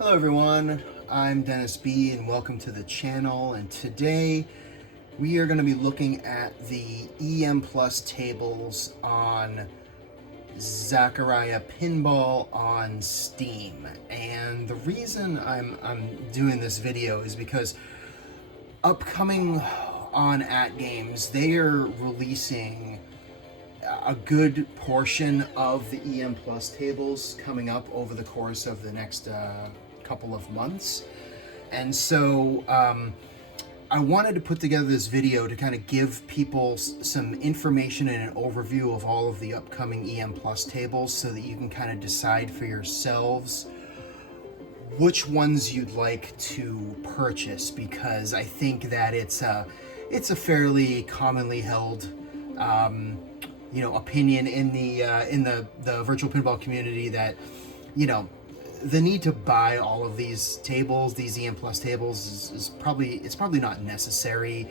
Hello everyone, I'm Dennis B and welcome to the channel, and today we are going to be looking at the EM Plus tables on Zaccaria Pinball on Steam. And the reason I'm doing this video is because upcoming on AtGames, they are releasing a good portion of the EM Plus tables coming up over the course of the next couple of months. And so I wanted to put together this video to kind of give people some information and an overview of all of the upcoming EM Plus tables so that you can kind of decide for yourselves which ones you'd like to purchase, because I think that it's a fairly commonly held opinion in the virtual pinball community that the need to buy all of these tables, these EM Plus tables, is probably not necessary.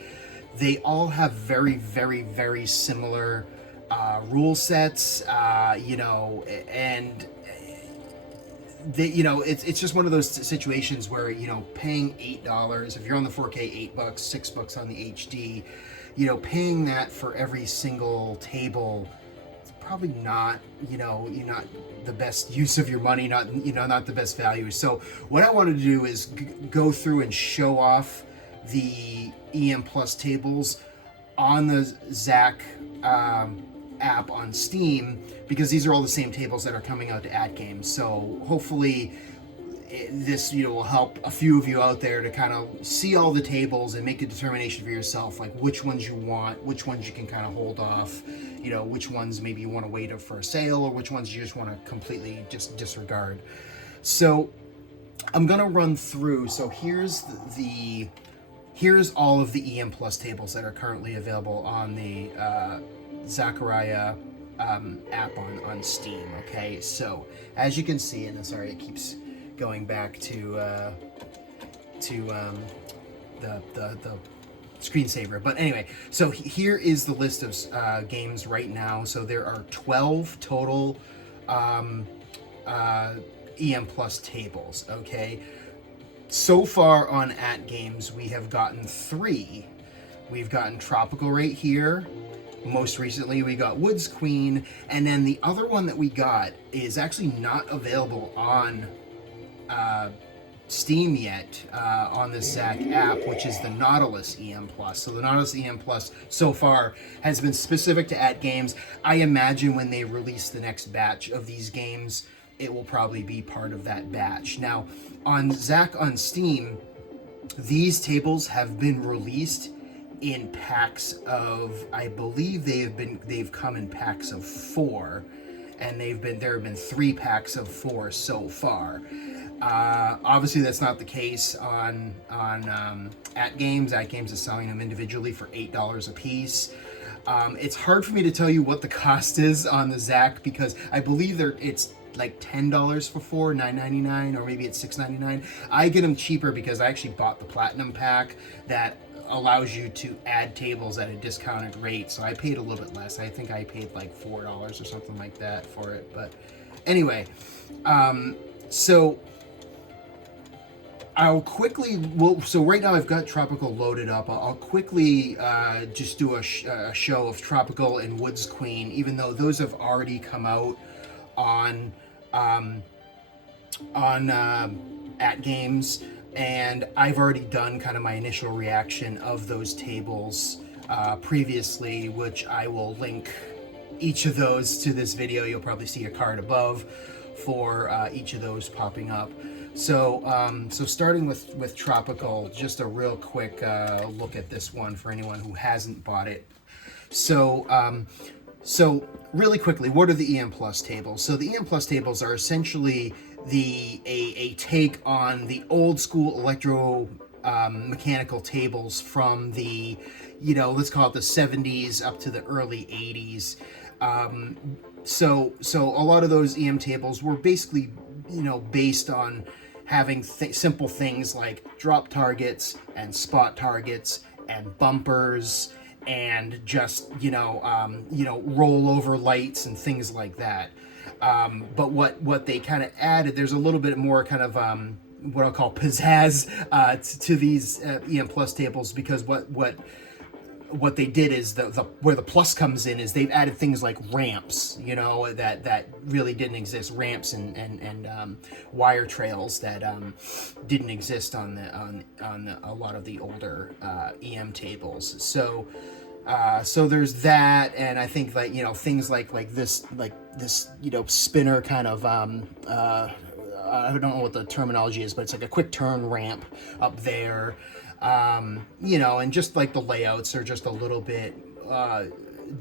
They all have very, very, very similar rule sets, and it's just one of those situations where paying $8 if you're on the 4K, $8, $6 on the HD, paying that for every single table, it's probably not not the best use of your money, not the best value. So what I wanted to do is go through and show off the EM Plus tables on the Zac app on Steam, because these are all the same tables that are coming out to AtGames. So hopefully this will help a few of you out there to kind of see all the tables and make a determination for yourself, like which ones you want, which ones you can kind of hold off, which ones maybe you want to wait for a sale, or which ones you just want to completely just disregard. So I'm gonna run through. So here's all of the EM Plus tables that are currently available on the Zaccaria app on Steam. Okay, so as you can see, and sorry, it keeps going back to the screensaver, but anyway, so here is the list of games right now. So there are 12 total EM Plus tables. Okay, so far on AtGames we have gotten 3. We've gotten Tropical right here. Most recently we got Woods Queen, and then the other one that we got is actually not available on Steam yet on the Zac app, which is the Nautilus EM Plus. So the Nautilus EM Plus so far has been specific to AtGames. I imagine when they release the next batch of these games, it will probably be part of that batch. Now on Zac on Steam, these tables have been released in packs of, I believe they've come in packs of 4, and there have been 3 packs of 4 so far. Obviously that's not the case on AtGames. AtGames is selling them individually for $8 a piece. It's hard for me to tell you what the cost is on the Zac, because I believe it's like $10 for 4, $9.99, or maybe it's $6.99. I get them cheaper because I actually bought the Platinum pack that allows you to add tables at a discounted rate, so I paid a little bit less. I think I paid like $4 or something like that for it. But anyway, so I'll quickly, so right now I've got Tropical loaded up. I'll quickly just do a show of Tropical and Woods Queen, even though those have already come out on AtGames, and I've already done kind of my initial reaction of those tables previously, which I will link each of those to this video. You'll probably see a card above for each of those popping up. So so starting with Tropical, just a real quick look at this one for anyone who hasn't bought it. So so really quickly, what are the EM Plus tables? So the EM Plus tables are essentially a take on the old school electro mechanical tables from the, let's call it the 70s up to the early 80s. So a lot of those EM tables were basically, based on having simple things like drop targets and spot targets and bumpers and just rollover lights and things like that. But what they kind of added, there's a little bit more kind of what I'll call pizzazz to these EM Plus tables, because what they did is the where the plus comes in is they've added things like ramps, you know, that really didn't exist, ramps and wire trails that didn't exist on a lot of the older EM tables. So there's that, and I think like, you know, things like this you know, spinner kind of I don't know what the terminology is, but it's like a quick turn ramp up there. You know, and just like the layouts are just a little bit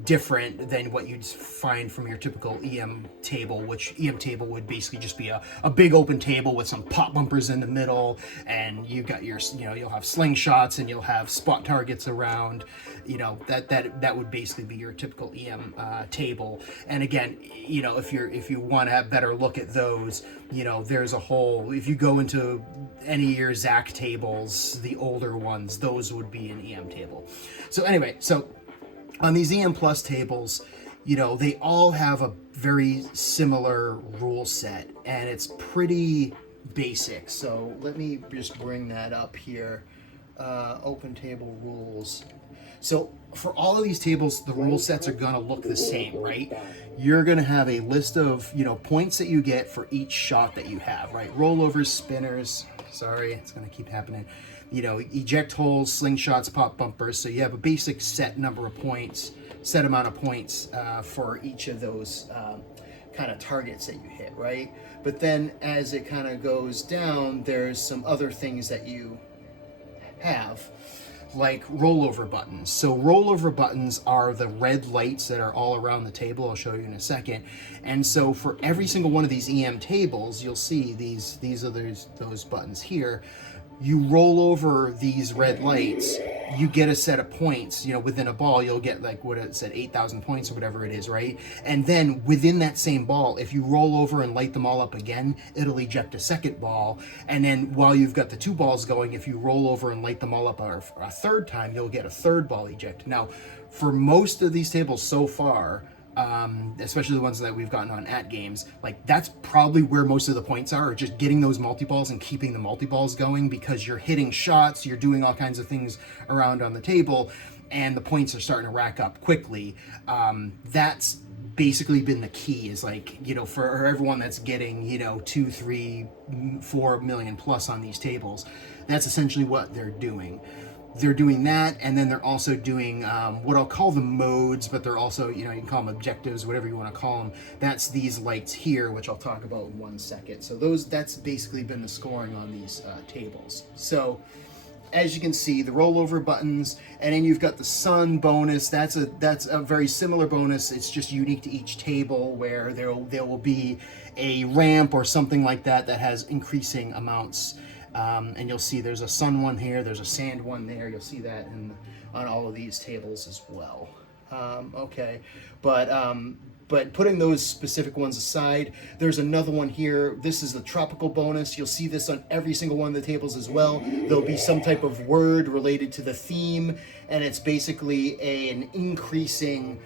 different than what you'd find from your typical EM table, which EM table would basically just be a big open table with some pop bumpers in the middle, and you got your, you know, you'll have slingshots and you'll have spot targets around, you know, that would basically be your typical EM table. And again, you know, if you want to have better look at those, you know, there's a whole, if you go into any of your Zac tables, the older ones, those would be an EM table. So anyway, so on these EM Plus tables, you know, they all have a very similar rule set, and it's pretty basic. So let me just bring that up here. Open table rules. So for all of these tables, the rule sets are going to look the same, right? You're going to have a list of, you know, points that you get for each shot that you have, right? Rollovers, spinners, sorry, it's going to keep happening. You know, eject holes, slingshots, pop bumpers. So you have a basic set number of points, set amount of points for each of those kind of targets that you hit, right? But then as it kind of goes down, there's some other things that you have, like rollover buttons. So rollover buttons are the red lights that are all around the table. I'll show you in a second. And so for every single one of these EM tables, you'll see these are those buttons here. You roll over these red lights, you get a set of points. You know, within a ball, you'll get like what it said, 8,000 points or whatever it is, right? And then within that same ball, if you roll over and light them all up again, it'll eject a second ball. And then while you've got the two balls going, if you roll over and light them all up a third time, you'll get a third ball eject. Now, for most of these tables so far, especially the ones that we've gotten on AtGames, like that's probably where most of the points are just getting those multi-balls and keeping the multi-balls going, because you're hitting shots, you're doing all kinds of things around on the table, and the points are starting to rack up quickly. That's basically been the key, is like, you know, for everyone that's getting, you know, 2, 3, 4 million plus on these tables, that's essentially what they're doing. They're doing that, and then they're also doing what I'll call them modes, but they're also, you know, you can call them objectives, whatever you want to call them. That's these lights here, which I'll talk about in 1 second. So that's basically been the scoring on these tables. So as you can see, the rollover buttons, and then you've got the sun bonus. That's a very similar bonus. It's just unique to each table, where there will be a ramp or something like that has increasing amounts. And you'll see there's a sun one here, there's a sand one there. You'll see that on all of these tables as well. Okay, but putting those specific ones aside, there's another one here. This is the tropical bonus. You'll see this on every single one of the tables as well. There'll be some type of word related to the theme, and it's basically an increasing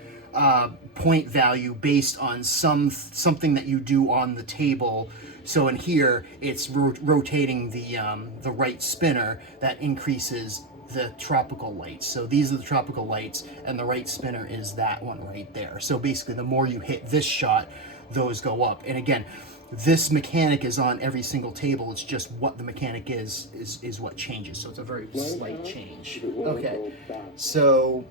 point value based on something that you do on the table. So in here, it's rotating the right spinner that increases the tropical lights. So these are the tropical lights, and the right spinner is that one right there. So basically, the more you hit this shot, those go up. And again, this mechanic is on every single table. It's just what the mechanic is what changes. So it's a very slight change. Okay, so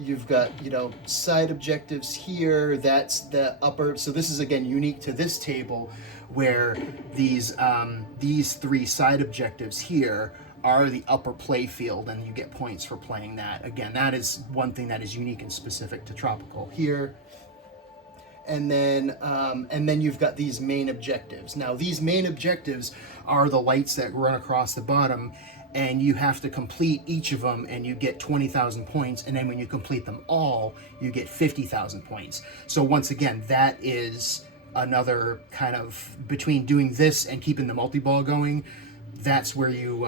you've got, you know, side objectives here. That's the upper. So this is again unique to this table, where these 3 side objectives here are the upper play field, and you get points for playing that. Again, that is one thing that is unique and specific to tropical here. And then you've got these main objectives. Now these main objectives are the lights that run across the bottom, and you have to complete each of them, and you get 20,000 points. And then when you complete them all, you get 50,000 points. So once again, that is another kind of, between doing this and keeping the multi-ball going, that's where you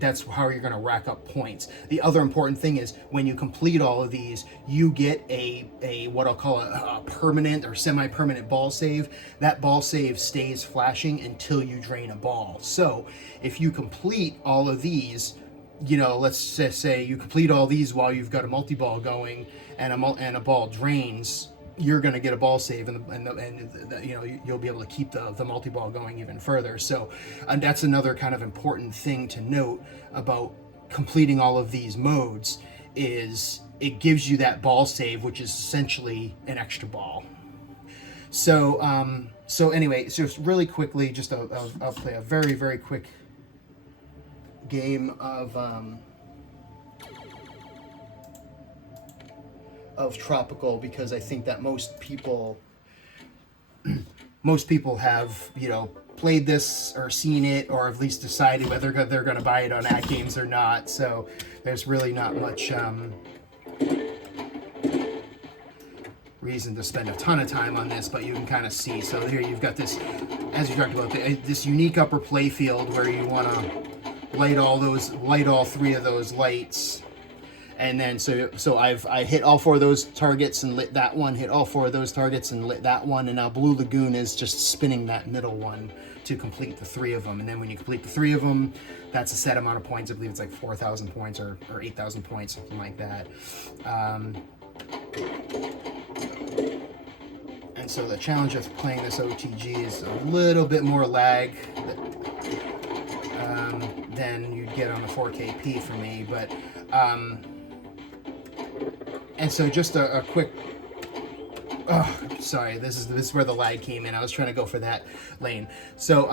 that's how you're going to rack up points. The other important thing is when you complete all of these, you get a what I'll call a permanent or semi-permanent ball save. That ball save stays flashing until you drain a ball. So if you complete all of these, you know, let's just say you complete all these while you've got a multi-ball going and a ball drains, you're going to get a ball save, and you know, you'll be able to keep the multi-ball going even further. So that's another kind of important thing to note about completing all of these modes, is it gives you that ball save, which is essentially an extra ball. So so anyway, so just really quickly, just I'll play a very, very quick game of Tropical, because I think that most people have, you know, played this or seen it, or at least decided whether they're going to buy it on AtGames or not. So there's really not much reason to spend a ton of time on this, but you can kind of see. So here you've got this, as you talked about, this unique upper play field where you want to light all three of those lights. And then, so I hit all four of those targets and lit that one, hit all four of those targets and lit that one, and now Blue Lagoon is just spinning that middle one to complete the three of them. And then when you complete the three of them, that's a set amount of points. I believe it's like 4,000 points or 8,000 points, something like that. And so the challenge of playing this OTG is a little bit more lag than you'd get on the 4KP for me, but and so just a quick, sorry, this is where the lag came in. I was trying to go for that lane. So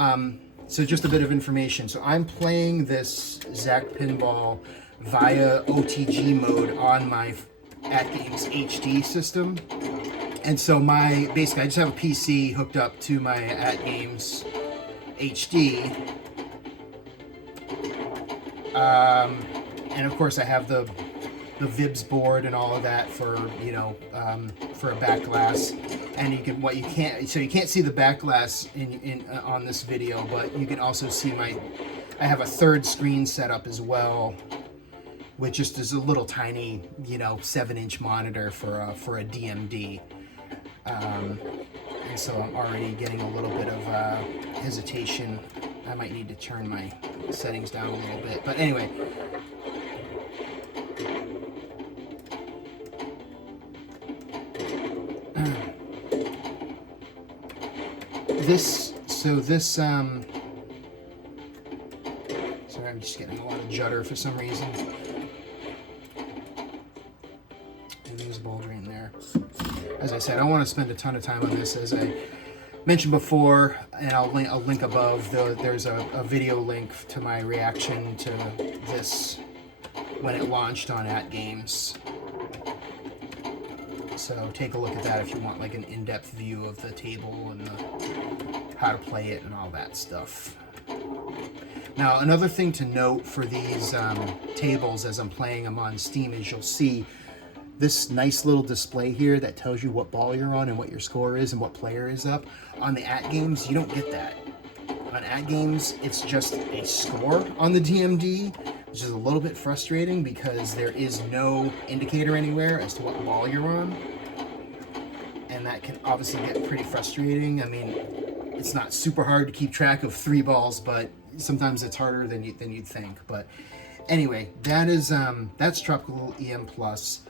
so just a bit of information. So I'm playing this Zac Pinball via OTG mode on my AtGames HD system. And so basically I just have a PC hooked up to my AtGames HD. And of course I have the Vibs board and all of that for, you know, for a back glass. And you can't see the back glass on this video, but you can also see I have a third screen set up as well, which just is a little tiny, you know, 7-inch monitor for a DMD. And so I'm already getting a little bit of hesitation. I might need to turn my settings down a little bit, but anyway. Sorry, I'm just getting a lot of judder for some reason. There's a ball drain there. As I said, I don't want to spend a ton of time on this. As I mentioned before, and I'll link above, there's a video link to my reaction to this when it launched on AtGames. So take a look at that if you want like an in-depth view of the table and how to play it and all that stuff. Now, another thing to note for these tables as I'm playing them on Steam is you'll see this nice little display here that tells you what ball you're on and what your score is and what player is up. On the AtGames, you don't get that. On AtGames, it's just a score on the DMD, which is a little bit frustrating because there is no indicator anywhere as to what ball you're on. And that can obviously get pretty frustrating. I mean, it's not super hard to keep track of 3 balls, but sometimes it's harder than you'd think. But anyway, that's Tropical EM Plus.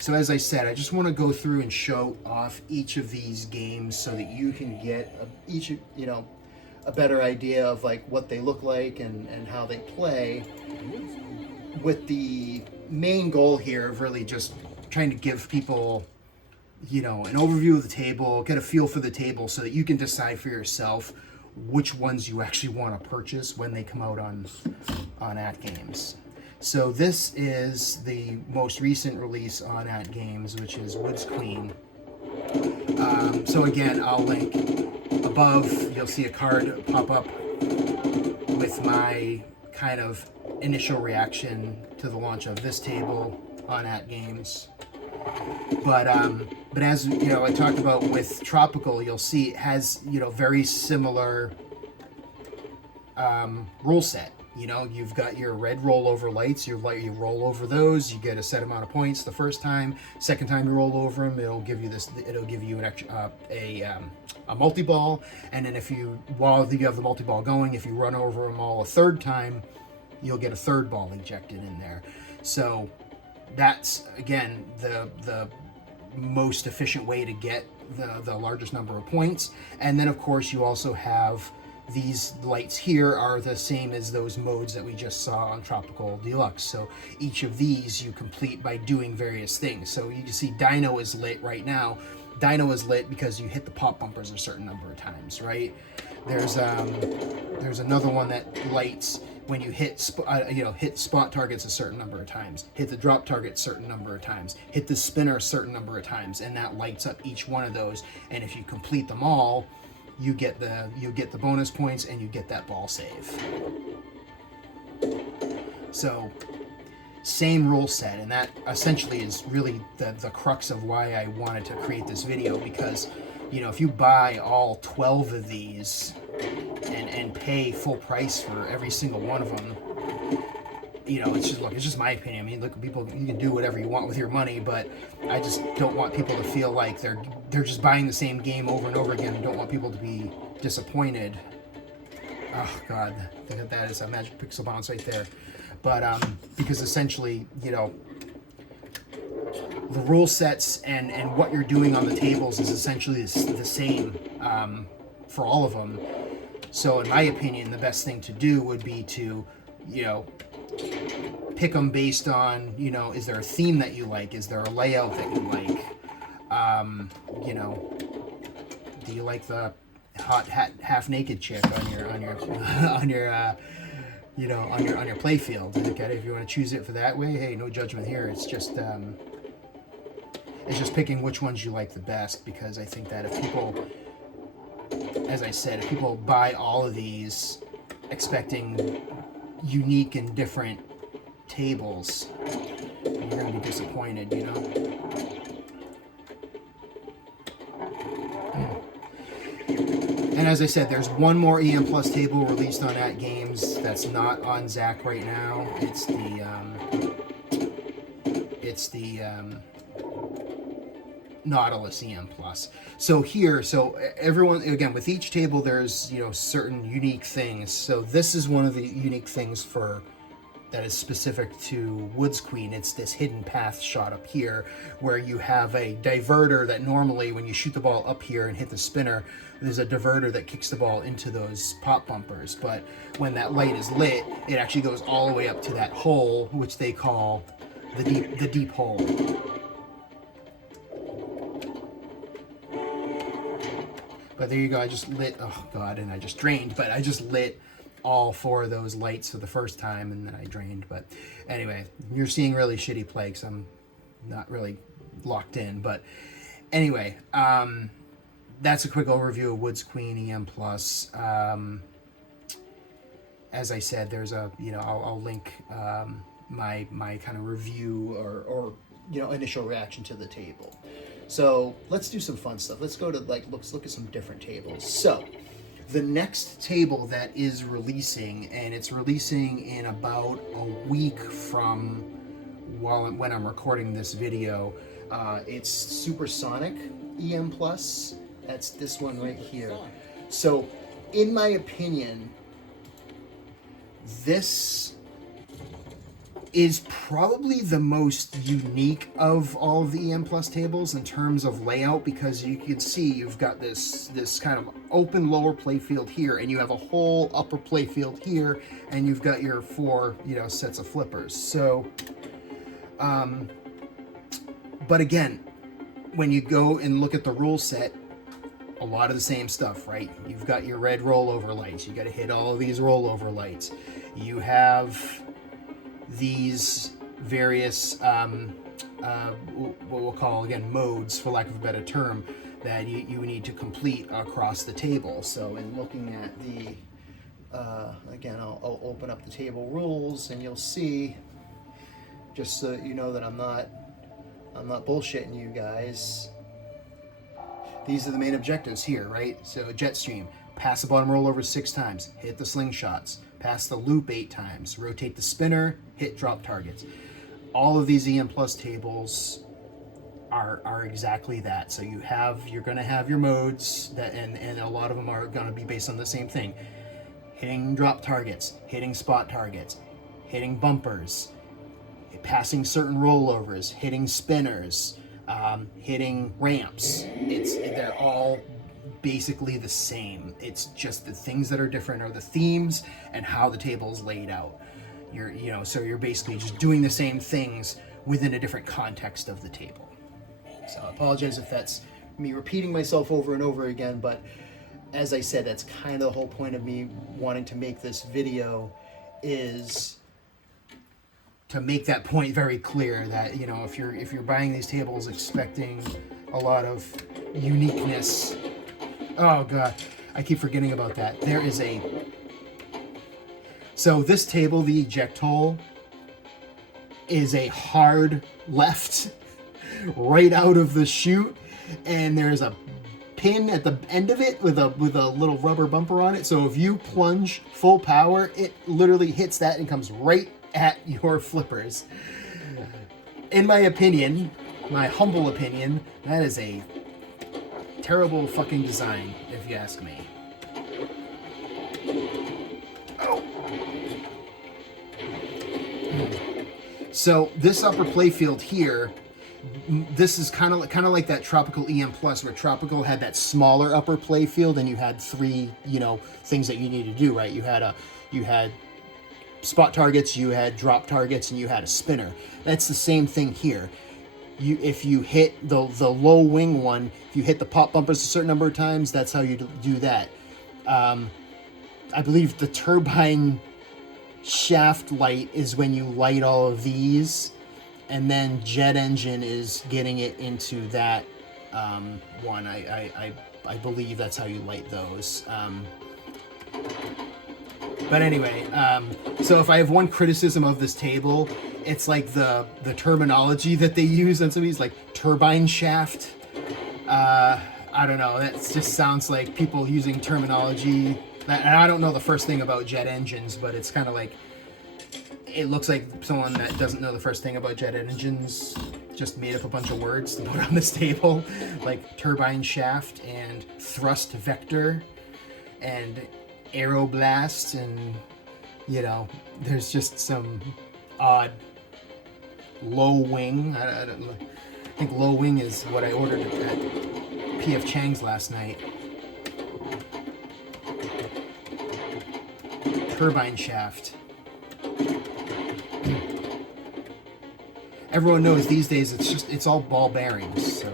So as I said, I just want to go through and show off each of these games so that you can get a better idea of like what they look like and how they play, with the main goal here of really just trying to give people, you know, an overview of the table, get a feel for the table so that you can decide for yourself which ones you actually want to purchase when they come out on AtGames. So this is the most recent release on AtGames, which is Woods Queen. So again, I'll link above. You'll see a card pop up with my kind of initial reaction to the launch of this table on AtGames. But as you know, I talked about with Tropical, you'll see it has, you know, very similar rule set. You know, you've got your red rollover lights. You roll over those. You get a set amount of points the first time. Second time you roll over them, it'll give you this. It'll give you an extra a multi-ball. And then while you have the multi-ball going, if you run over them all a third time, you'll get a third ball ejected in there. So that's again the most efficient way to get the largest number of points. And then of course you also have these lights here are the same as those modes that we just saw on Tropical Deluxe. So each of these you complete by doing various things. So you can see Dino is lit right now. Dino is lit because you hit the pop bumpers a certain number of times, right? There's another one that lights when you hit spot targets a certain number of times, hit the drop target a certain number of times, hit the spinner a certain number of times, and that lights up each one of those. And if you complete them all, you get the bonus points and you get that ball save. So same rule set, and that essentially is really the crux of why I wanted to create this video, because you know, if you buy all 12 of these and pay full price for every single one of them, you know, it's just my opinion. I mean, look, people, you can do whatever you want with your money, but I just don't want people to feel like they're just buying the same game over and over again. I don't want people to be disappointed. Oh God, that is a magic pixel bounce right there. But because essentially, you know, the rule sets and what you're doing on the tables is essentially the same for all of them. So in my opinion, the best thing to do would be to, you know, pick them based on, you know, is there a theme that you like? Is there a layout that you like? You know, do you like the hot half naked chick on your you know, on your play field? Okay, if you want to choose it for that way, hey, no judgment here. It's just picking which ones you like the best, because I think that if people, as I said, if people buy all of these expecting unique and different tables, you're going to be disappointed, you know? And as I said, there's one more EM Plus table released on AtGames that's not on Zac right now. It's the Nautilus EM Plus. So everyone, again, with each table there's, you know, certain unique things. So this is one of the unique things that is specific to Woods Queen. It's this hidden path shot up here where you have a diverter that normally when you shoot the ball up here and hit the spinner, there's a diverter that kicks the ball into those pop bumpers. But when that light is lit, it actually goes all the way up to that hole, which they call the deep hole. But there you go, I just lit, oh God, and I just drained, but I just lit all 4 of those lights for the first time, and then I drained. But anyway, you're seeing really shitty play because I'm not really locked in. But anyway, that's a quick overview of Woods Queen EM Plus. As I said, there's a, you know, I'll link my kind of review or you know, initial reaction to the table. So let's do some fun stuff. Let's go to let's look at some different tables. So the next table that is releasing, and it's releasing in about a week from when I'm recording this video, it's Supersonic EM Plus. That's this one right here. So in my opinion, this is probably the most unique of all of the EM Plus tables in terms of layout, because you can see you've got this kind of open lower playfield here, and you have a whole upper playfield here, and you've got your 4, you know, sets of flippers. So, but again, when you go and look at the rule set, a lot of the same stuff, right? You've got your red rollover lights. You got to hit all of these rollover lights. You have these various what we'll call, again, modes, for lack of a better term, that you need to complete across the table. So in looking at the again, I'll open up the table rules, and you'll see, just so you know that I'm not bullshitting you guys, these are the main objectives here, right? So jet stream, pass the bottom rollover 6 times, hit the slingshots, pass the loop 8 times, rotate the spinner, hit drop targets. All of these EM Plus tables are exactly that. So you're going to have your modes that, and a lot of them are going to be based on the same thing: hitting drop targets, hitting spot targets, hitting bumpers, passing certain rollovers, hitting spinners, hitting ramps. They're all basically the same. It's just the things that are different are the themes and how the table is laid out. So you're basically just doing the same things within a different context of the table. So I apologize if that's me repeating myself over and over again, but as I said, that's kind of the whole point of me wanting to make this video, is to make that point very clear that, if you're buying these tables expecting a lot of uniqueness, oh god, I keep forgetting about that. So this table, the eject hole, is a hard left right out of the chute, and there's a pin at the end of it with a little rubber bumper on it. So if you plunge full power, it literally hits that and comes right at your flippers. In my opinion, my humble opinion, that is a terrible fucking design, if you ask me. Oh. So this upper playfield here, this is kind of like that Tropical EM Plus, where Tropical had that smaller upper playfield, and you had 3 things that you needed to do, right? You had spot targets, you had drop targets, and you had a spinner. That's the same thing here. If you hit the low wing one, if you hit the pop bumpers a certain number of times, that's how you do that. I believe the turbine shaft light is when you light all of these, and then jet engine is getting it into that one. I believe that's how you light those. But anyway, so if I have one criticism of this table, it's like the terminology that they use on some of these, like turbine shaft. I don't know, that just sounds like people using terminology. And I don't know the first thing about jet engines, but it's kind of like, it looks like someone that doesn't know the first thing about jet engines just made up a bunch of words to put on this table, like turbine shaft and thrust vector and aeroblast, and there's just some odd low wing. I think low wing is what I ordered at PF Chang's last night. Turbine shaft. Everyone knows these days it's all ball bearings, so.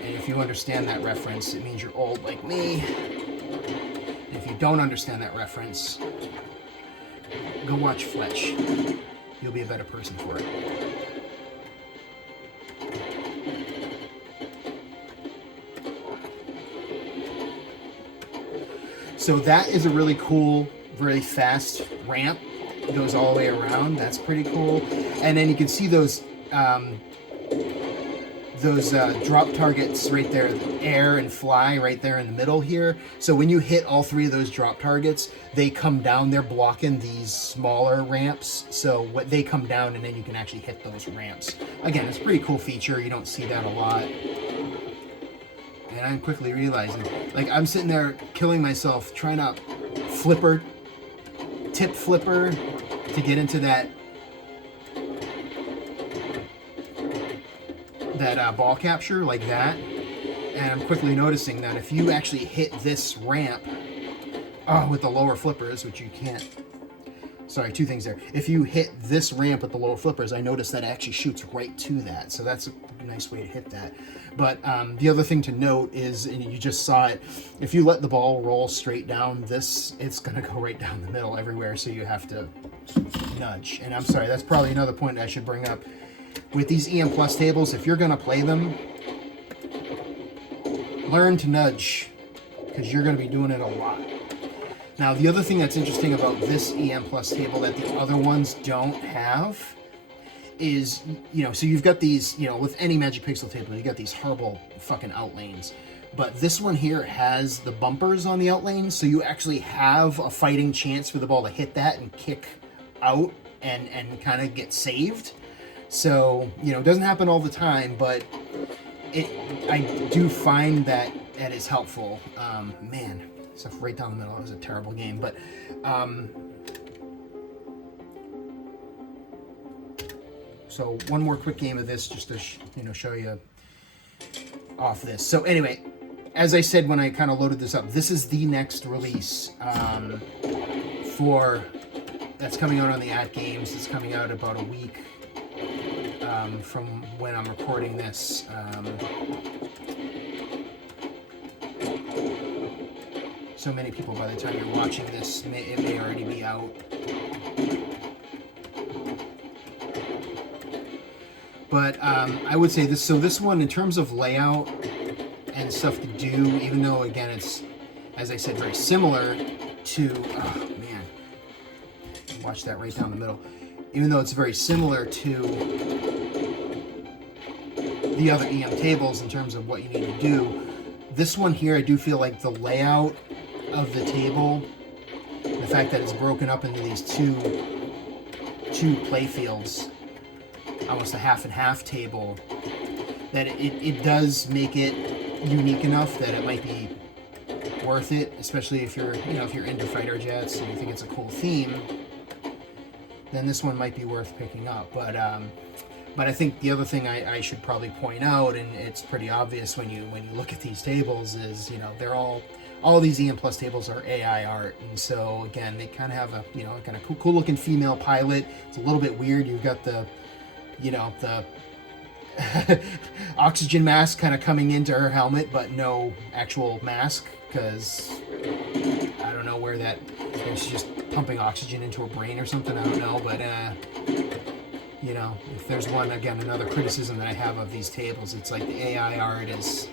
And if you understand that reference, it means you're old like me. And if you don't understand that reference, go watch Fletch. You'll be a better person for it. So that is a really cool, very fast ramp. It goes all the way around. That's pretty cool. And then you can see those drop targets right there, air and fly right there in the middle here. So when you hit all 3 of those drop targets, they come down. They're blocking these smaller ramps. So what they come down, and then you can actually hit those ramps. Again, it's a pretty cool feature. You don't see that a lot. And I'm quickly realizing, like, I'm sitting there killing myself trying to tip flipper to get into that ball capture like that. And I'm quickly noticing that if you actually hit this ramp with the lower flippers, which you can't, sorry, 2 things there. If you hit this ramp with the lower flippers, I noticed that it actually shoots right to that. So that's a nice way to hit that. But the other thing to note is, and you just saw it, if you let the ball roll straight down, it's going to go right down the middle everywhere, so you have to nudge. And I'm sorry, that's probably another point I should bring up. With these EM Plus tables, if you're going to play them, learn to nudge, because you're going to be doing it a lot. Now, the other thing that's interesting about this EM Plus table that the other ones don't have is, you know, so you've got these, you know, with any Magic Pixel table, you got these horrible fucking outlanes. But this one here has the bumpers on the outlane, so you actually have a fighting chance for the ball to hit that and kick out and kind of get saved. So, you know, it doesn't happen all the time, but I do find that that is helpful. Man, stuff right down the middle. It was a terrible game, but so one more quick game of this just to show you off this. So anyway, as I said when I kind of loaded this up, this is the next release that's coming out on the AtGames. It's coming out about a week from when I'm recording this. So many people, by the time you're watching this, it may already be out. But I would say this. So this one, in terms of layout and stuff to do, even though again it's, as I said, very similar to. Oh man, watch that right down the middle. Even though it's very similar to the other EM tables in terms of what you need to do, this one here, I do feel like the layout of the table, the fact that it's broken up into these two play fields, almost a half and half table, that it does make it unique enough that it might be worth it, especially if you're into fighter jets and you think it's a cool theme. Then this one might be worth picking up. But I think the other thing I should probably point out, and it's pretty obvious when you look at these tables, is, you know, they're all these EM Plus tables are AI art, and so again they kind of have a, you know, kind of cool looking female pilot. It's a little bit weird. You've got the, you know, the oxygen mask kind of coming into her helmet, but no actual mask, because I don't know where that, she's just pumping oxygen into her brain or something. I don't know, but you know, if there's one, again, another criticism that I have of these tables, it's like the AI art is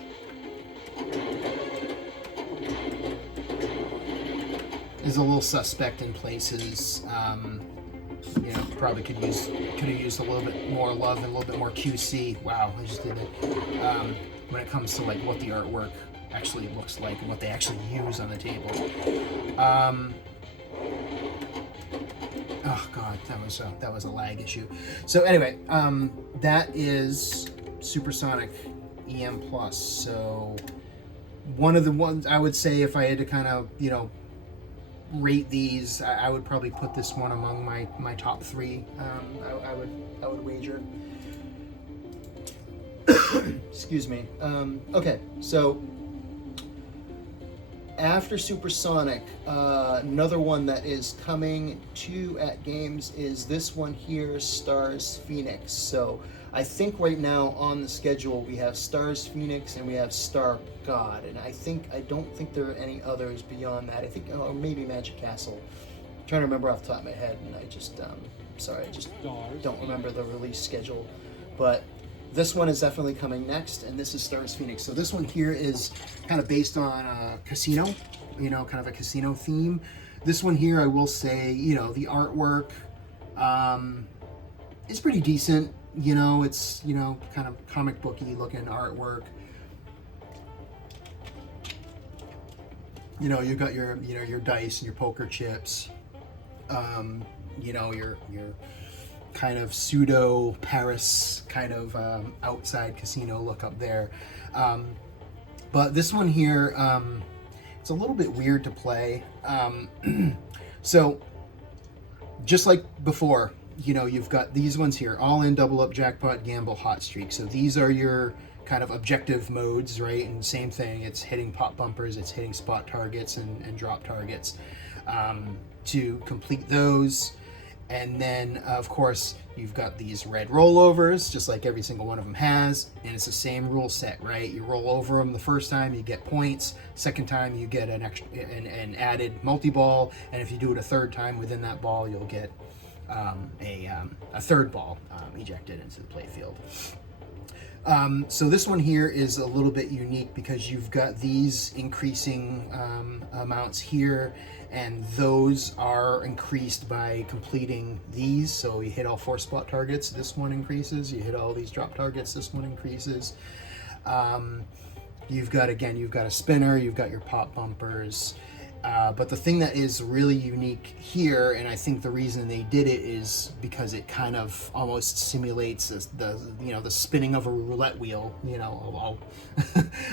a little suspect in places. You know, probably could have used a little bit more love and a little bit more QC. Wow, I just did it. When it comes to like what the artwork actually looks like and what they actually use on the table. Oh god, that was a lag issue. So anyway, that is Supersonic EM Plus. So one of the ones I would say, if I had to kind of, you know, rate these, I would probably put this one among my top three. I would wager. Excuse me. Okay, so after Supersonic, another one that is coming to AtGames is this one here, Stars Phoenix. So I think right now on the schedule we have Stars Phoenix and we have StarGod, and I don't think there are any others beyond that. I think, or maybe Magic Castle. I'm trying to remember off the top of my head, and I just sorry, I just don't remember the release schedule. But this one is definitely coming next, and this is Stars Phoenix. So this one here is kind of based on a casino, you know, kind of a casino theme. This one here, I will say, you know, the artwork is pretty decent. You know, it's, you know, kind of comic booky looking artwork. You know, you've got your, you know, your dice and your poker chips. You know, your kind of pseudo Paris kind of outside casino look up there. But this one here, it's a little bit weird to play. So just like before, you know, you've got these ones here, all in, double up, jackpot, gamble, hot streak. So these are your kind of objective modes, right? And same thing, it's hitting pop bumpers, it's hitting spot targets and drop targets to complete those. And then, of course, you've got these red rollovers, just like every single one of them has, and it's the same rule set, right? You roll over them the first time, you get points. Second time, you get an extra, an added multi-ball, and if you do it a third time within that ball, you'll get a third ball ejected into the playfield. So this one here is a little bit unique because you've got these increasing amounts here, and those are increased by completing these. So you hit all 4 spot targets, this one increases. You hit all these drop targets, this one increases. You've got a spinner, you've got your pop bumpers. But the thing that is really unique here, and I think the reason they did it is because it kind of almost simulates the spinning of a roulette wheel.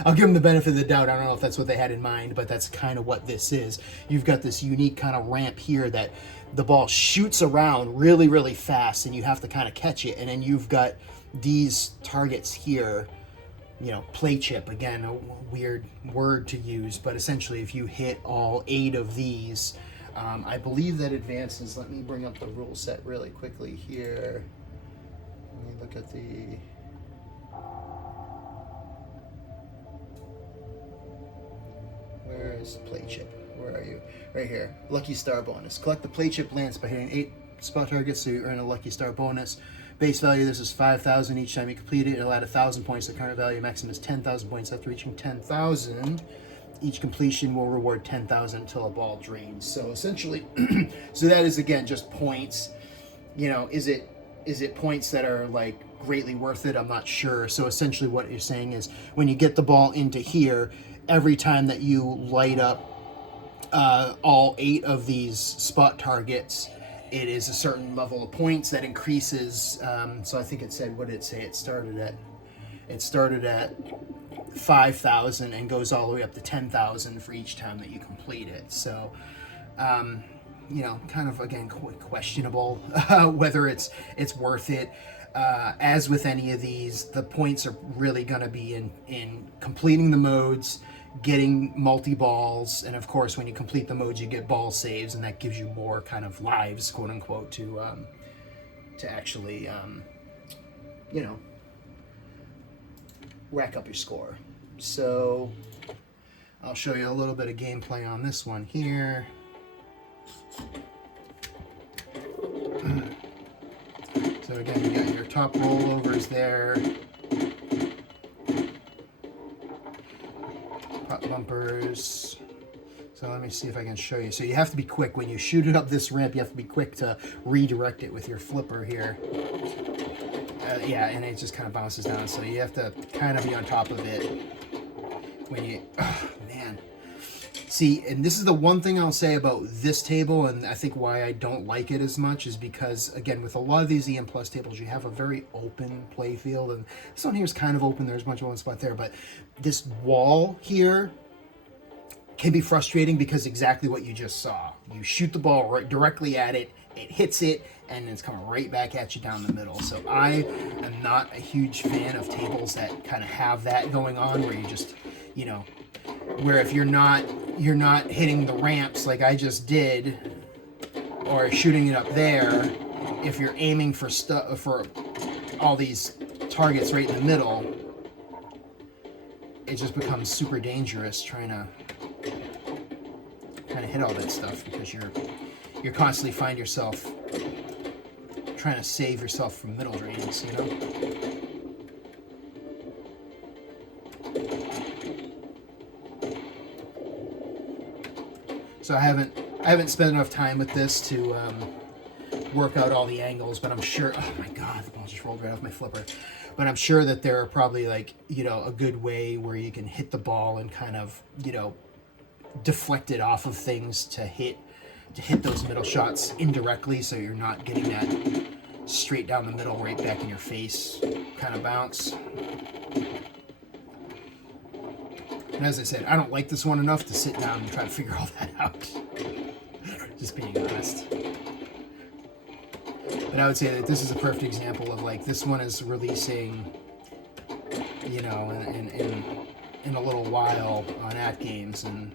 I'll give them the benefit of the doubt. I don't know if that's what they had in mind, but that's kind of what this is. You've got this unique kind of ramp here that the ball shoots around really, really fast, and you have to kind of catch it. And then you've got these targets here. Play chip, again, a weird word to use, but essentially if you hit all 8 of these, I believe that advances, let me bring up the rule set really quickly here. Let me look at the... Where is play chip? Where are you? Right here. Lucky Star bonus. Collect the play chip lance by hitting 8 spot targets, so you earn a Lucky Star bonus. Base value, this is 5,000 each time you complete it. It'll add 1,000 points. The current value maximum is 10,000 points. After reaching 10,000, each completion will reward 10,000 until a ball drains. So essentially, so that is again just points. Is it points that are like greatly worth it? I'm not sure. So essentially, what you're saying is when you get the ball into here, every time that you light up all 8 of these spot targets, it is a certain level of points that increases. So I think it said, what did it say? It started at 5,000 and goes all the way up to 10,000 for each time that you complete it. So, kind of again questionable whether it's worth it. As with any of these, the points are really going to be in completing the modes, getting multi-balls, and of course when you complete the modes you get ball saves, and that gives you more kind of lives, quote unquote, to actually rack up your score. So I'll show you a little bit of gameplay on this one here. So again, you got your top rollovers there, pop bumpers. So let me see if I can show you. So you have to be quick when you shoot it up this ramp. You have to be quick to redirect it with your flipper here. Yeah, and it just kind of bounces down. So you have to kind of be on top of it when you. Oh, man. See, and this is the one thing I'll say about this table, and I think why I don't like it as much is because, again, with a lot of these EM Plus tables, you have a very open play field, and this one here is kind of open. There's a bunch of one spot there, but this wall here can be frustrating because exactly what you just saw. You shoot the ball right directly at it, it hits it, and it's coming right back at you down the middle. So I am not a huge fan of tables that kind of have that going on, where you just, where if you're not hitting the ramps like I just did, or shooting it up there, if you're aiming for all these targets right in the middle, it just becomes super dangerous trying to hit all that stuff, because you're constantly find yourself trying to save yourself from middle drains, So I haven't spent enough time with this to work out all the angles, but I'm sure. Oh my God, the ball just rolled right off my flipper. But I'm sure that there are probably a good way where you can hit the ball and kind of deflect it off of things to hit those middle shots indirectly, so you're not getting that straight down the middle, right back in your face kind of bounce. And as I said, I don't like this one enough to sit down and try to figure all that out. Just being honest. But I would say that this is a perfect example of this one is releasing, in a little while on AtGames, and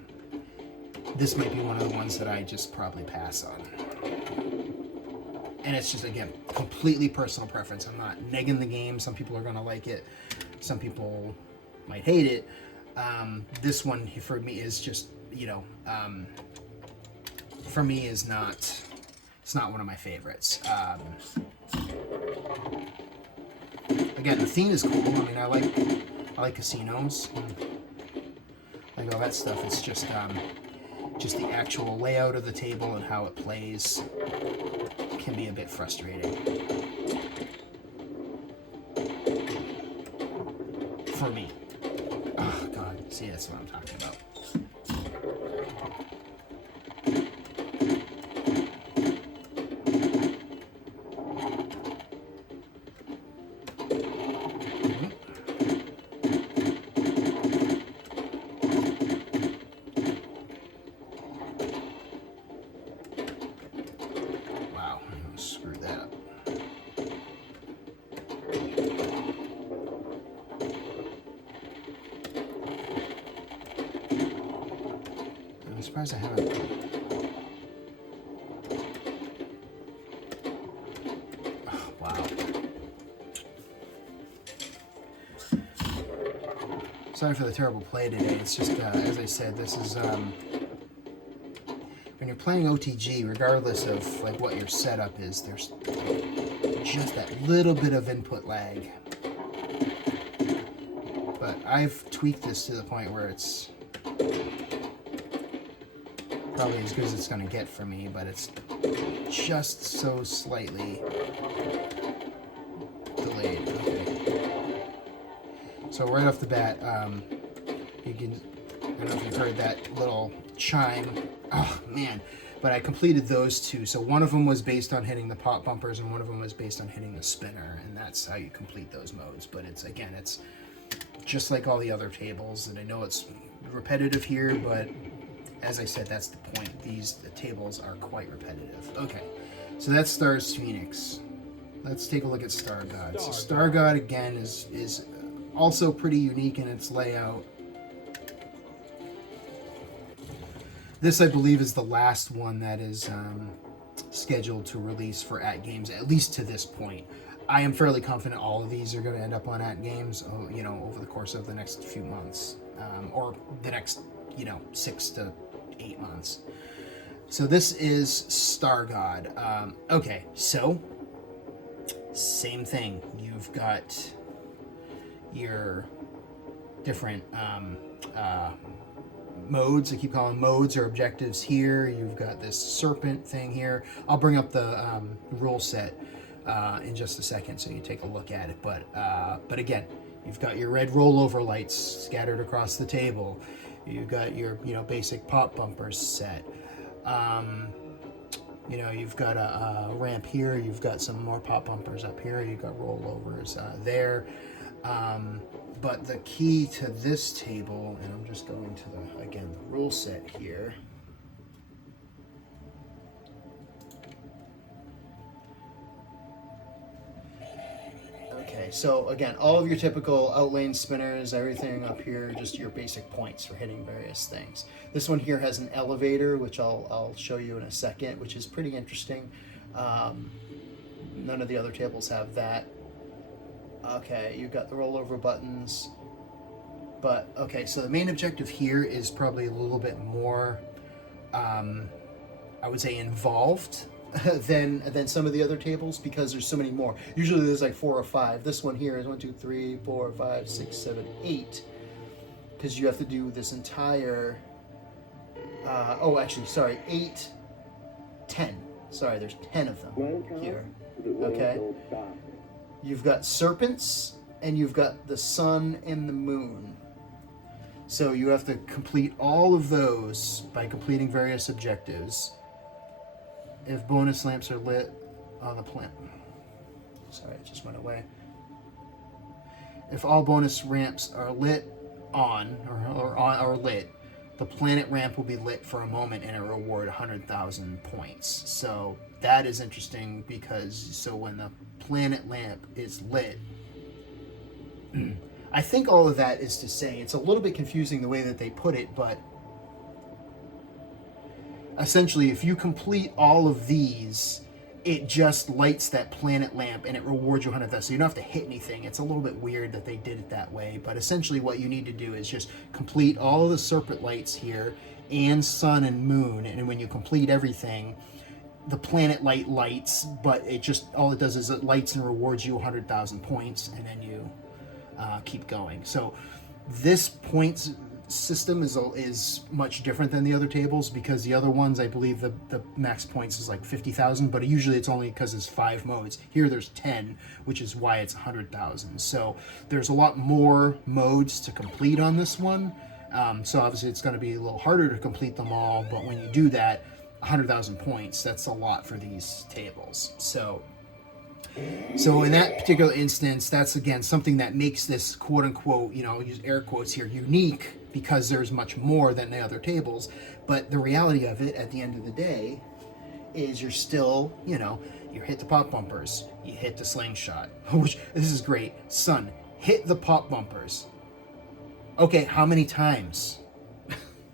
this might be one of the ones that I just probably pass on. And it's just, again, completely personal preference. I'm not negging the game. Some people are going to like it. Some people might hate it. This one for me is just, for me is not, it's not one of my favorites. again, the theme is cool. I mean, I like casinos, like all that stuff. It's just the actual layout of the table and how it plays can be a bit frustrating for me. Oh God, see, that's what I'm talking about. I'm surprised I haven't. Oh, wow. Sorry for the terrible play today. It's just, as I said, this is, when you're playing OTG, regardless of, like, what your setup is, there's just that little bit of input lag. But I've tweaked this to the point where it's probably as good as it's going to get for me, but it's just so slightly delayed. Okay. So right off the bat, you can, I don't know if you've heard that little chime. Oh man, but I completed those two. So one of them was based on hitting the pop bumpers and one of them was based on hitting the spinner, and that's how you complete those modes. But it's, again, it's just like all the other tables, and I know it's repetitive here, but as I said, that's the point. The tables are quite repetitive. Okay, so that's Stars Phoenix. Let's take a look at StarGod. So StarGod, again, is also pretty unique in its layout. This, I believe, is the last one that is scheduled to release for AtGames, at least to this point. I am fairly confident all of these are going to end up on AtGames, you know, over the course of the next few months, or the next, 6 to 8 months. So this is StarGod. Okay, so same thing. You've got your different modes. I keep calling modes or objectives here. You've got this serpent thing here. I'll bring up the rule set in just a second so you take a look at it. But again, you've got your red rollover lights scattered across the table. You've got your basic pop bumpers set. You've got a ramp here. You've got some more pop bumpers up here. You've got rollovers there. But the key to this table, and I'm just going to the rule set here. Okay, so again, all of your typical outlane spinners, everything up here, just your basic points for hitting various things. This one here has an elevator, which I'll show you in a second, which is pretty interesting. None of the other tables have that. Okay, you've got the rollover buttons. But, okay, so the main objective here is probably a little bit more, I would say, involved than some of the other tables, because there's so many more. Usually there's like 4 or 5. This one here is 1, 2, 3, 4, 5, 6, 7, 8. Because you have to do this entire, 8, 10. Sorry, there's 10 of them here. Okay. You've got serpents, and you've got the sun and the moon. So you have to complete all of those by completing various objectives. If bonus lamps are lit on the planet. Sorry, it just went away. If all bonus ramps are lit on, or lit, the planet ramp will be lit for a moment and it will reward 100,000 points. So that is interesting, because when the planet lamp is lit, I think all of that is to say, it's a little bit confusing the way that they put it, but essentially if you complete all of these, it just lights that planet lamp and it rewards you 100,000. So you don't have to hit anything. It's a little bit weird that they did it that way, but essentially what you need to do is just complete all of the serpent lights here and sun and moon, and when you complete everything, the planet light lights, but it just, all it does is it lights and rewards you 100,000 points, and then you keep going. So this points system is much different than the other tables, because the other ones, I believe the max points is like 50,000, but usually it's only because it's 5 modes. Here there's 10, which is why it's 100,000. So there's a lot more modes to complete on this one. So obviously it's going to be a little harder to complete them all, but when you do that, 100,000 points, that's a lot for these tables. So in that particular instance, that's again something that makes this quote unquote, you know, use air quotes here, unique, because there's much more than the other tables. But the reality of it at the end of the day is you're still, you know, you hit the pop bumpers, you hit the slingshot, which this is great. Son, hit the pop bumpers. Okay, how many times?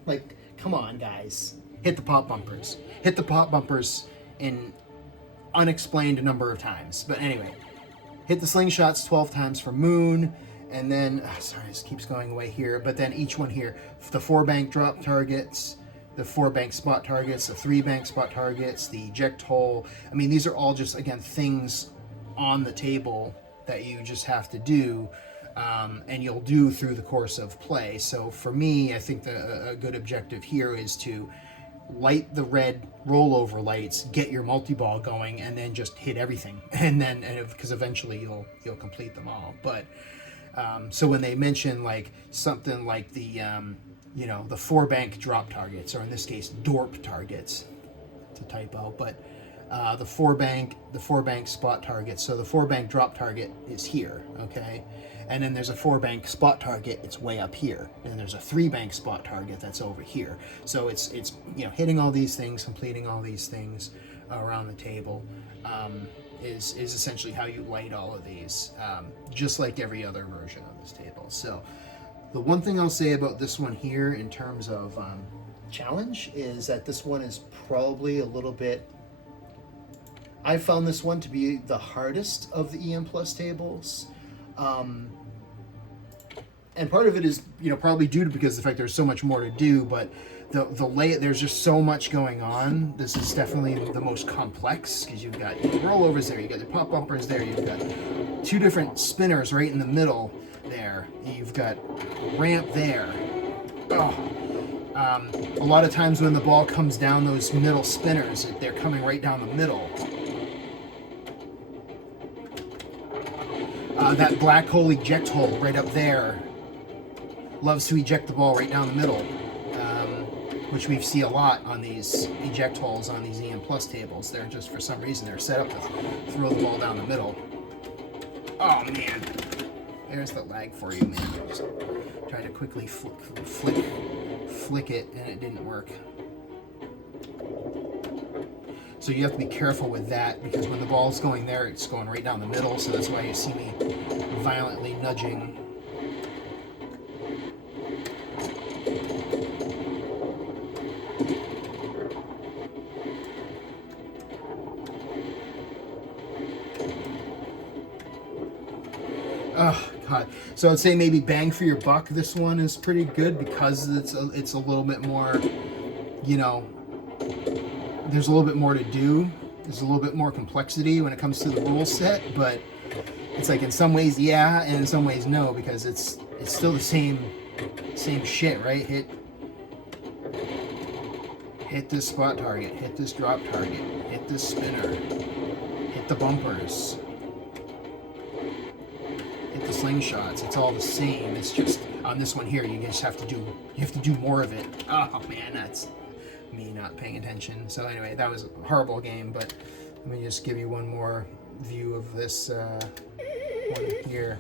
Like, come on, guys. Hit the pop bumpers. Hit the pop bumpers in unexplained number of times. But anyway, hit the slingshots 12 times for Moon, and then, sorry, this keeps going away here, but then each one here, the 4 bank drop targets, the 4 bank spot targets, the 3 bank spot targets, the eject hole. I mean, these are all just, again, things on the table that you just have to do, and you'll do through the course of play. So for me, I think a good objective here is to light the red rollover lights, get your multi-ball going, and then just hit everything, and because eventually you'll complete them all. But so when they mention like something like the you know, the 4 bank drop targets, or in this case DORP targets, it's a typo, but the 4 bank spot target. So the 4 bank drop target is here, okay, and then there's a 4 bank spot target, it's way up here, and there's a 3 bank spot target that's over here. So it's you know, hitting all these things, completing all these things around the table is essentially how you light all of these, just like every other version of this table. So the one thing I'll say about this one here in terms of challenge is that this one is probably a little bit, I found this one to be the hardest of the EM Plus tables. And part of it is, you know, probably due to because of the fact there's so much more to do, but the layout, there's just so much going on. This is definitely the most complex, because you've got rollovers there, you got the pop bumpers there, you've got 2 different spinners right in the middle there, you've got ramp there. A lot of times when the ball comes down those middle spinners, they're coming right down the middle. That black hole eject hole right up there loves to eject the ball right down the middle, which we see a lot on these eject holes on these EM Plus tables. They're just, for some reason, they're set up to throw the ball down the middle. Oh man, there's the lag for you, man. I just tried to quickly flick it, and it didn't work. So you have to be careful with that, because when the ball's going there, it's going right down the middle, so that's why you see me violently nudging. Oh God! So I'd say maybe bang for your buck. This one is pretty good because it's a little bit more, you know, there's a little bit more to do. There's a little bit more complexity when it comes to the rule set, but it's like in some ways yeah, and in some ways no, because it's still the same shit, right? Hit this spot target, hit this drop target, hit this spinner, hit the bumpers, hit the slingshots. It's all the same. It's just on this one here, you just have to do more of it. Oh man, that's me not paying attention. So anyway, that was a horrible game, but let me just give you one more view of this one here.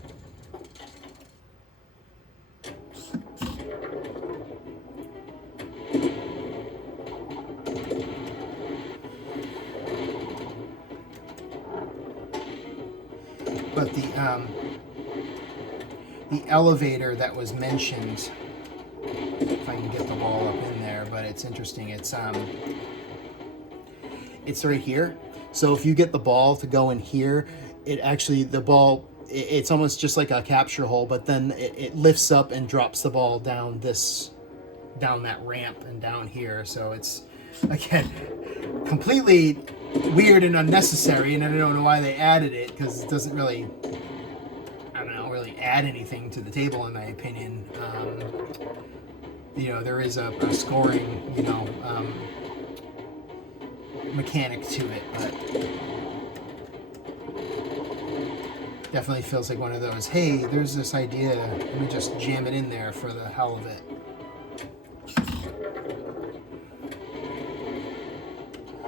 But the elevator that was mentioned, if I can get the ball up in there, but it's interesting. It's right here. So if you get the ball to go in here, it actually, the ball, it's almost just like a capture hole, but then it lifts up and drops the ball down that ramp and down here. So it's, again, completely weird and unnecessary, and I don't know why they added it, because it doesn't really, I don't know, really add anything to the table in my opinion. You know, there is a scoring, you know, mechanic to it, but definitely feels like one of those, hey, there's this idea, let me just jam it in there for the hell of it.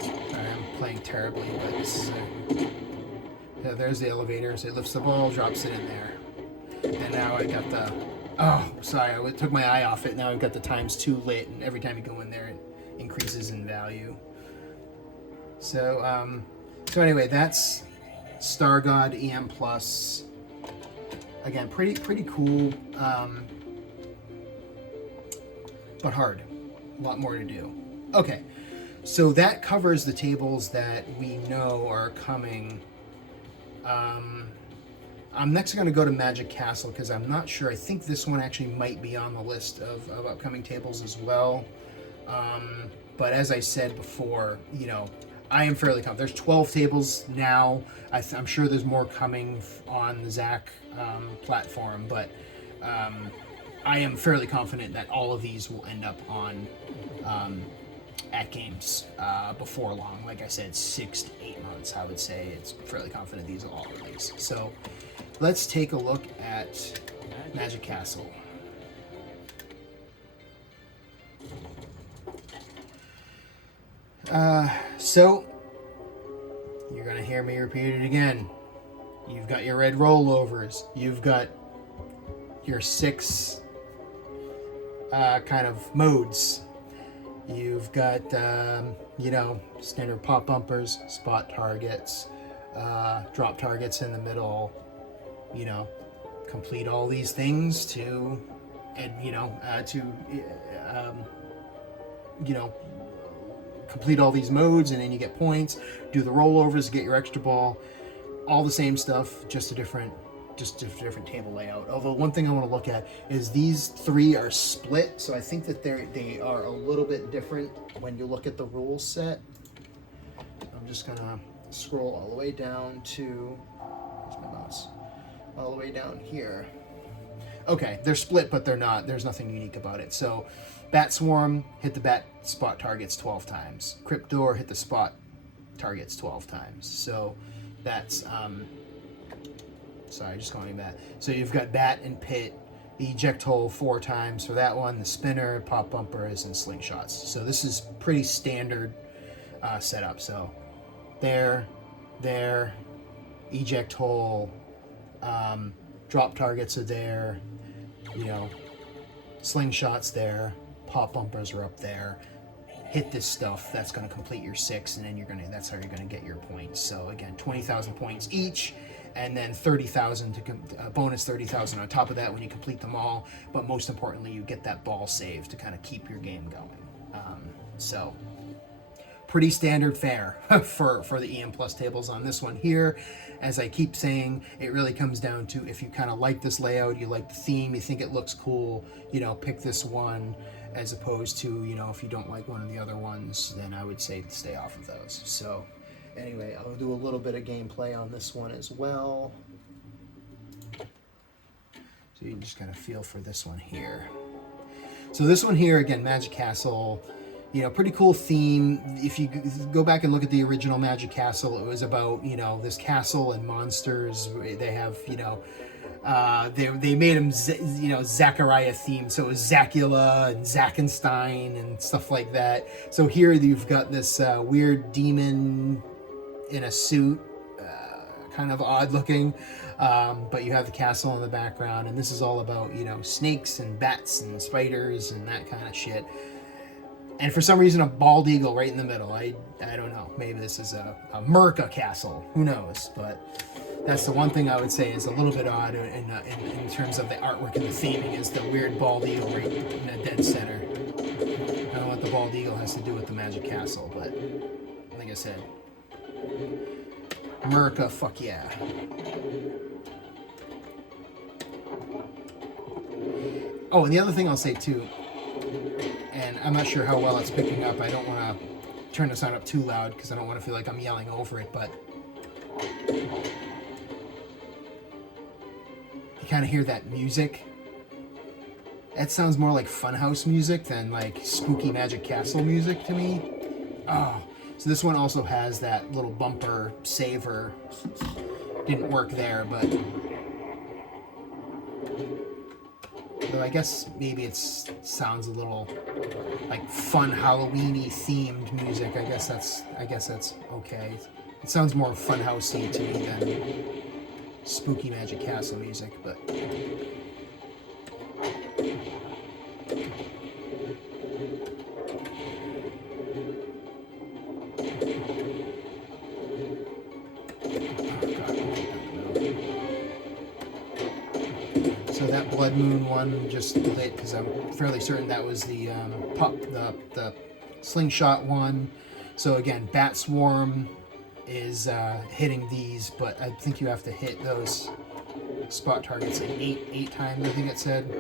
Sorry, I'm playing terribly, but this is yeah, there's the elevators. It lifts the ball, drops it in there. And now I got the, oh, sorry, I took my eye off it. Now I've got the ×2 lit, and every time you go in there, it increases in value. So, so anyway, that's StarGod EM Plus. Again, pretty cool, but hard. A lot more to do. Okay, so that covers the tables that we know are coming. I'm next going to go to Magic Castle because I'm not sure. I think this one actually might be on the list of upcoming tables as well. But as I said before, you know, I am fairly confident. There's 12 tables now. I'm sure there's more coming on the Zac platform, but I am fairly confident that all of these will end up on AtGames before long. Like I said, 6 to 8 months, I would say. It's fairly confident these will all release. So let's take a look at Magic Castle. So you're gonna hear me repeat it again. You've got your red rollovers. You've got your 6 kind of modes. You've got you know, standard pop bumpers, spot targets, drop targets in the middle. You know, complete all these things to, and you know, you know, complete all these modes, and then you get points. Do the rollovers, get your extra ball. All the same stuff, just a different table layout. Although one thing I want to look at is these 3 are split, so I think that they are a little bit different when you look at the rule set. I'm just gonna scroll all the way down to, where's my mouse? All the way down here. Okay, they're split, but they're not. There's nothing unique about it. So, Bat Swarm, hit the bat spot targets 12 times. Crypt Door, hit the spot targets 12 times. So, that's, sorry, just going back. So, you've got Bat and Pit, the eject hole 4 times for that one, the spinner, pop bumpers, and slingshots. So, this is pretty standard setup. So, there, eject hole, drop targets are there, you know, slingshots there, pop bumpers are up there. Hit this stuff, that's going to complete your 6, and then that's how you're going to get your points. So again, 20,000 points each, and then 30,000 to bonus 30,000 on top of that when you complete them all. But most importantly, you get that ball save to kind of keep your game going. So pretty standard fare for the EM Plus tables on this one here. As I keep saying, it really comes down to if you kind of like this layout, you like the theme, you think it looks cool, you know, pick this one, as opposed to, you know, if you don't like one of the other ones, then I would say stay off of those. So anyway, I'll do a little bit of gameplay on this one as well. So you can just kind of feel for this one here. So this one here, again, Magic Castle, you know, pretty cool theme. If you go back and look at the original Magic Castle, it was about, you know, this castle and monsters. They have, you know, they made them, you know, Zaccaria themed. So it was Zacula and Zackenstein and stuff like that. So here you've got this weird demon in a suit, kind of odd looking, but you have the castle in the background, and this is all about, you know, snakes and bats and spiders and that kind of shit. And for some reason, a bald eagle right in the middle. I don't know. Maybe this is a Merca castle. Who knows? But that's the one thing I would say is a little bit odd in terms of the artwork and the theming is the weird bald eagle right in the dead center. I don't know what the bald eagle has to do with the Magic Castle, but like I said, Merca, fuck yeah. Oh, and the other thing I'll say too, and I'm not sure how well it's picking up. I don't want to turn the sound up too loud because I don't want to feel like I'm yelling over it, but you kind of hear that music. That sounds more like Funhouse music than like spooky Magic Castle music to me. Oh, so this one also has that little bumper saver. Didn't work there, but though I guess maybe it sounds a little like fun Halloween-y themed music. I guess that's okay. It sounds more Funhousey to me than spooky Magic Castle music, but so that Blood Moon one just lit because I'm fairly certain that was the the slingshot one. So again, Bat Swarm is hitting these, but I think you have to hit those spot targets like eight times, I think it said.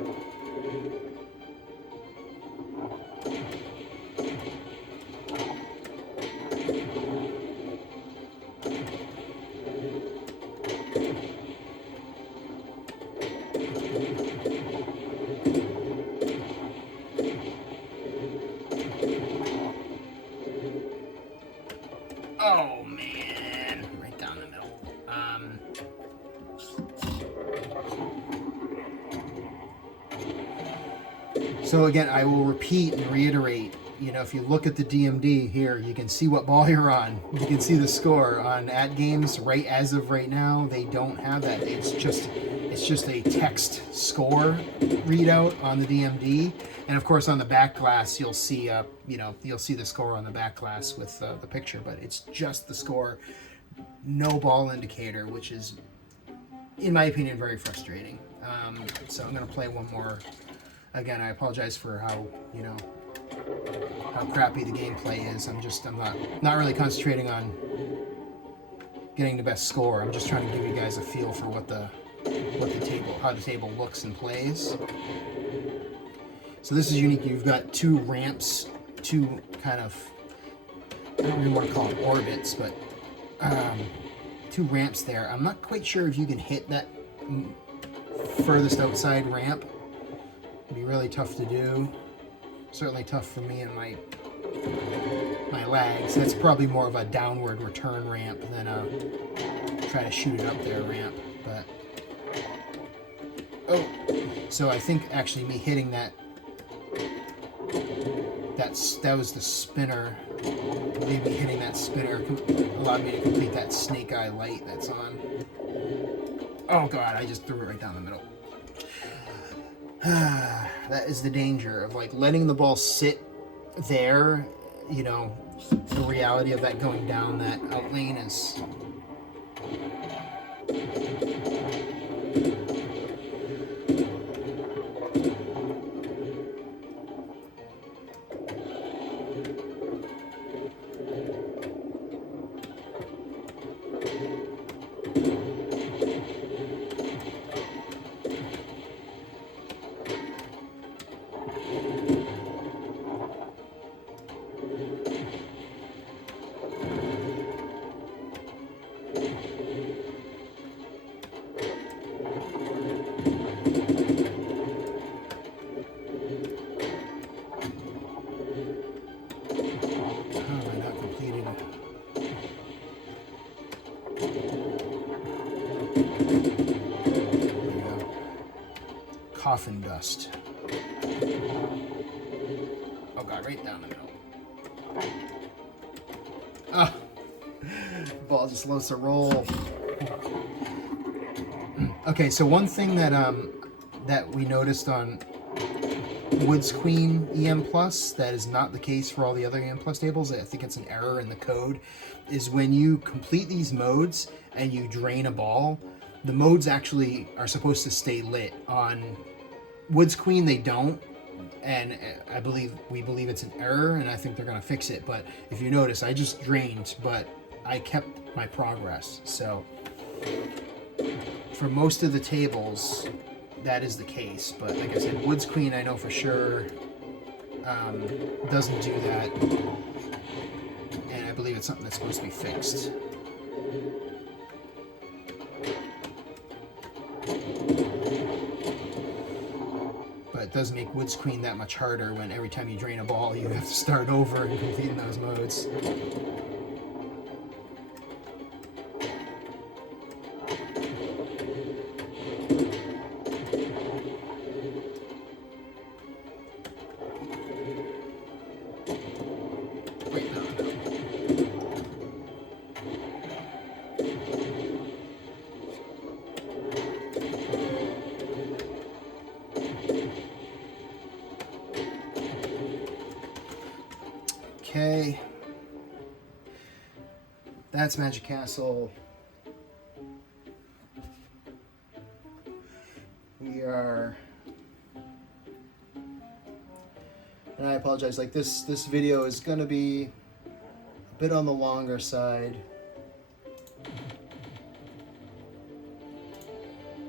Oh man, right down the middle. So again, I will repeat and reiterate, you know, if you look at the DMD here, you can see what ball you're on. You can see the score on AtGames right as of right now. They don't have that. It's just a text score readout on the DMD. And of course on the back glass, you'll see you'll see the score on the back glass with the picture, but it's just the score, no ball indicator, which is, in my opinion, very frustrating. So I'm gonna play one more. Again, I apologize for how crappy the gameplay is. I'm not really concentrating on getting the best score. I'm just trying to give you guys a feel for how the table looks and plays. So this is unique. You've got two ramps, two kind of, I don't really want to call it orbits, but two ramps there. I'm not quite sure if you can hit that furthest outside ramp. It'd be really tough to do. Certainly tough for me and my lags. That's probably more of a downward return ramp than a try to shoot it up there ramp. But oh, so I think actually me hitting that was the spinner. Maybe hitting that spinner allowed me to complete that snake eye light that's on. Oh god, I just threw it right down the middle. That is the danger of like letting the ball sit there. You know, the reality of that going down that out lane is coffin dust. Oh god, right down the middle. Ah, ball just loves to roll. Okay, so one thing that we noticed on Woods Queen EM Plus that is not the case for all the other EM Plus tables, I think it's an error in the code, is when you complete these modes and you drain a ball, the modes actually are supposed to stay lit. On Woods Queen they don't, and we believe it's an error, and I think they're gonna fix it. But if you notice, I just drained, but I kept my progress. So for most of the tables, that is the case. But like I said, Woods Queen I know for sure doesn't do that. believe it's something that's supposed to be fixed. But it does make Woods Queen that much harder when every time you drain a ball, you have to start over and complete those modes. Okay, that's Magic Castle. We are, and I apologize, like this video is going to be a bit on the longer side.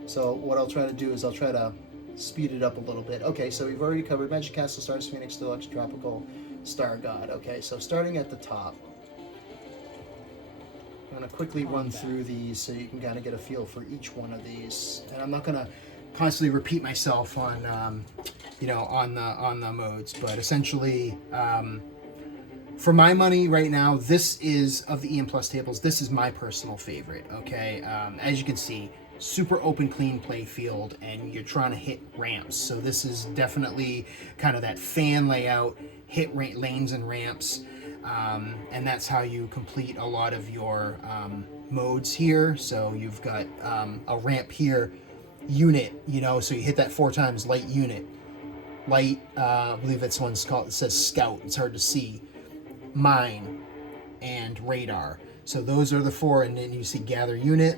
So what I'll try to do is I'll try to speed it up a little bit. Okay, so we've already covered Magic Castle, Stars Phoenix, Deluxe, Tropical, StarGod. Okay, so starting at the top, I'm going to quickly run through these so you can kind of get a feel for each one of these. And I'm not going to constantly repeat myself on, you know, on the modes, but essentially, for my money right now, this is, of the EM Plus tables, this is my personal favorite. Okay, as you can see, super open, clean play field, and you're trying to hit ramps. So this is definitely kind of that fan layout, hit lanes and ramps, and that's how you complete a lot of your modes here. So you've got a ramp here, unit, you know, so you hit that 4 times, light unit. Light, I believe this one's called, it says Scout, it's hard to see. Mine, and Radar. So those are the 4, and then you see Gather Unit,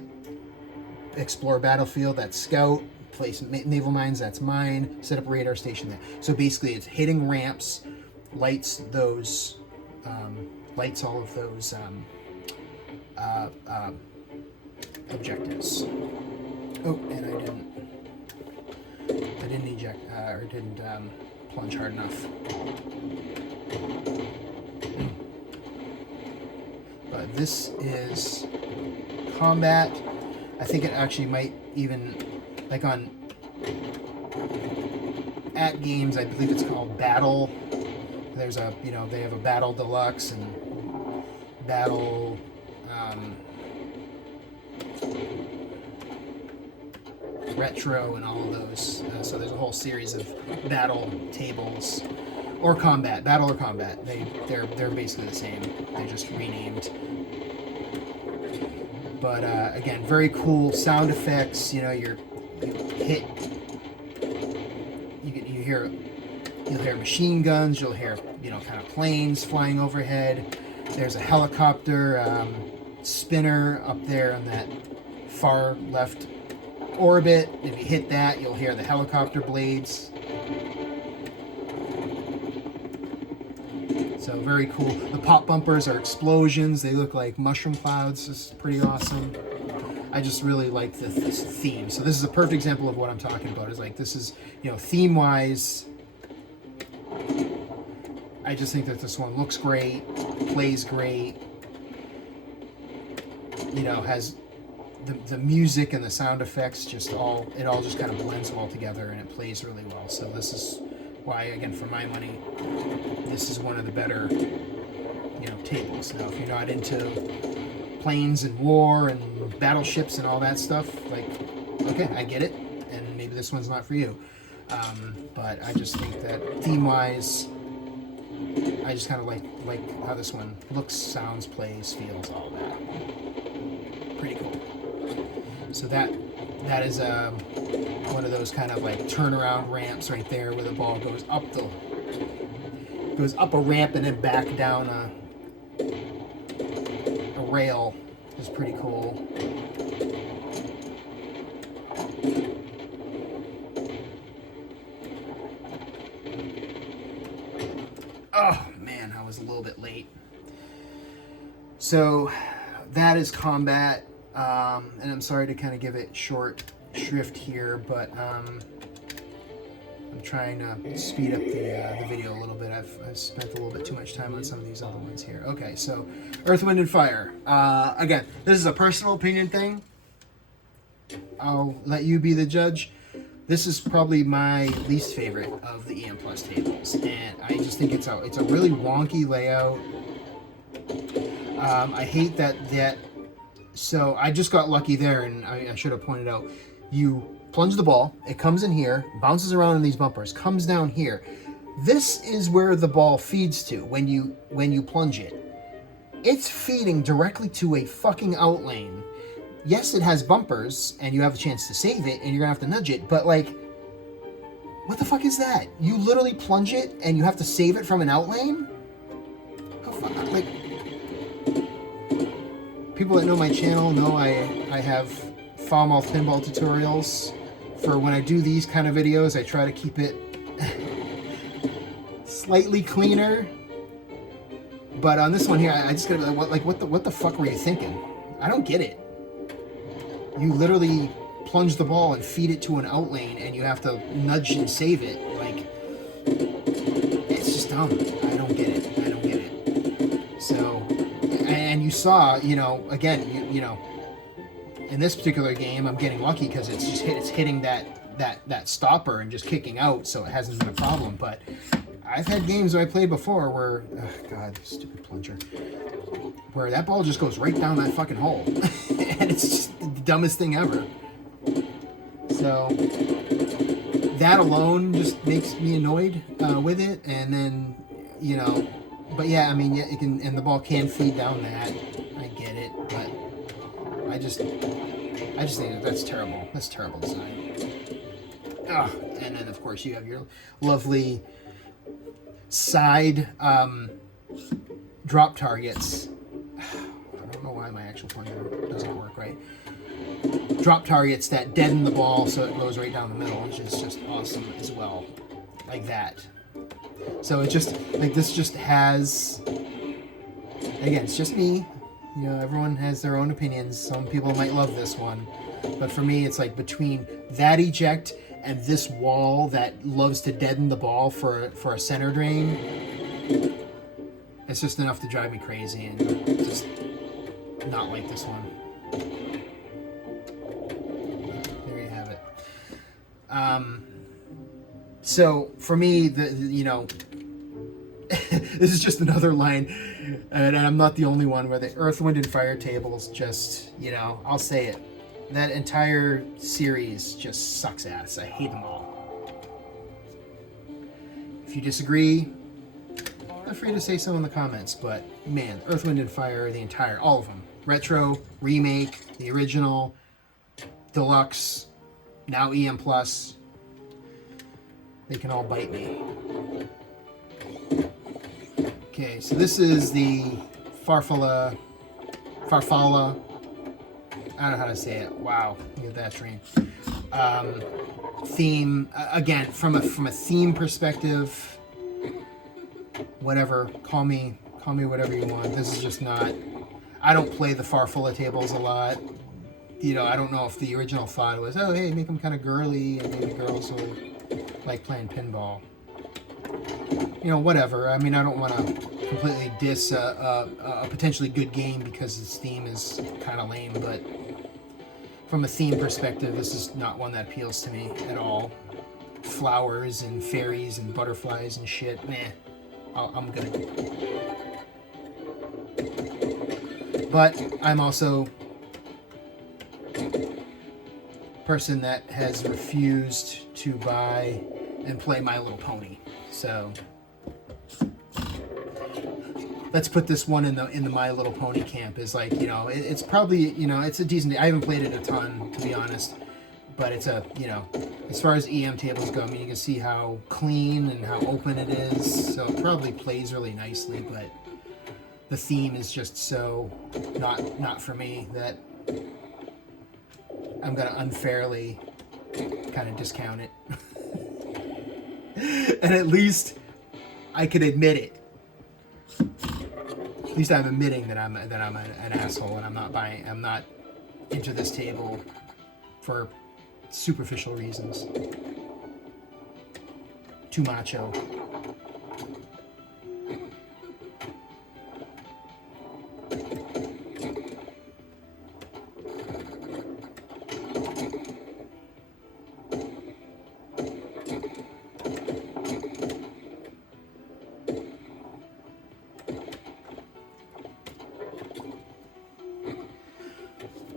Explore Battlefield, that's Scout, place naval mines, that's Mine, set up a radar station there. So basically it's hitting ramps, lights those, lights all of those objectives. Oh, and I didn't eject, or didn't plunge hard enough. But this is combat. I think it actually might even, like on AtGames, I believe it's called Battle. There's a, you know, they have a Battle Deluxe and Battle, Retro and all of those. So there's a whole series of battle tables, or combat, battle or combat. They're basically the same. They're just renamed. But again, very cool sound effects. You know, you'll hear machine guns. You'll hear, you know, kind of planes flying overhead. There's a helicopter spinner up there on that far left orbit. If you hit that, you'll hear the helicopter blades. So very cool. The pop bumpers are explosions. They look like mushroom clouds. This is pretty awesome. I just really like this theme. So this is a perfect example of what I'm talking about. Is like, this is, you know, theme-wise, I just think that this one looks great, plays great, you know, has the music and the sound effects, it all just kind of blends well together, and it plays really well. So this is why, again, for my money, this is one of the better, you know, tables. Now, if you're not into planes and war and battleships and all that stuff, like, okay, I get it, and maybe this one's not for you. But I just think that theme-wise, I just kind of like how this one looks, sounds, plays, feels, all that. Pretty cool. So that is one of those kind of like turnaround ramps right there, where the ball goes up a ramp and then back down a rail. Is pretty cool. Oh man, I was a little bit late. So that is combat, and I'm sorry to kind of give it short shrift here, but I'm trying to speed up the video a little bit. I've spent a little bit too much time on some of these other ones here. Okay, so Earth, Wind, and Fire. Again, this is a personal opinion thing. I'll let you be the judge. This is probably my least favorite of the EM Plus tables, and I just think it's a really wonky layout. I hate that. So I just got lucky there, and I should have pointed out. You plunge the ball, it comes in here, bounces around in these bumpers, comes down here. This is where the ball feeds to when you plunge it. It's feeding directly to a fucking out lane. Yes, it has bumpers, and you have a chance to save it, and you're gonna have to nudge it, but like, what the fuck is that? You literally plunge it, and you have to save it from an out lane? How fuck, like, people that know my channel know I have foul-mouth pinball tutorials. For when I do these kind of videos, I try to keep it slightly cleaner. But on this one here, I just gotta be like, what the fuck were you thinking? I don't get it. You literally plunge the ball and feed it to an out lane, and you have to nudge and save it. Like, it's just dumb. I don't get it. I don't get it. So, and you saw, you know, again, you know, in this particular game, I'm getting lucky because it's hitting that stopper and just kicking out, so it hasn't been a problem. But I've had games that I played before where, oh God, stupid plunger, where that ball just goes right down that fucking hole, and it's just the dumbest thing ever. So that alone just makes me annoyed with it, and then, you know, but yeah, I mean, yeah, it can, and the ball can feed down that. I get it, but I just think that's terrible. That's terrible design. And then of course you have your lovely side drop targets. I don't know why my actual pointer doesn't work right. Drop targets that deaden the ball so it goes right down the middle, which is just awesome as well. Like that. So it just, like, this just has, again, it's just me. You know, everyone has their own opinions. Some people might love this one. But for me, it's like between that eject and this wall that loves to deaden the ball for a center drain, it's just enough to drive me crazy and just not like this one. There you have it. So for me, you know, this is just another line, and I'm not the only one, where the Earth, Wind, and Fire tables just, you know, I'll say it. That entire series just sucks ass. I hate them all. If you disagree, feel free to say so in the comments, but man, Earth, Wind, and Fire, all of them. Retro, remake, the original, deluxe, now EM Plus. They can all bite me. Okay, so this is the Farfalla. I don't know how to say it. Wow, look at that train. Theme, again, from a theme perspective, whatever, call me whatever you want. This is just not, I don't play the Farfalla tables a lot. You know, I don't know if the original thought was, oh, hey, make them kind of girly, and maybe girls will like playing pinball. You know, whatever. I mean, I don't want to completely diss a potentially good game because its theme is kind of lame, but from a theme perspective, this is not one that appeals to me at all. Flowers and fairies and butterflies and shit, meh. I'm good. But I'm also a person that has refused to buy and play My Little Pony. So let's put this one in the My Little Pony camp. Is like, you know, it's probably, you know, it's a decent, I haven't played it a ton, to be honest, but it's a, you know, as far as EM tables go, I mean, you can see how clean and how open it is, so it probably plays really nicely, but the theme is just so not for me that I'm gonna unfairly kind of discount it. And at least I could admit it. At least I'm admitting that I'm an asshole, and I'm not into this table for superficial reasons. too macho.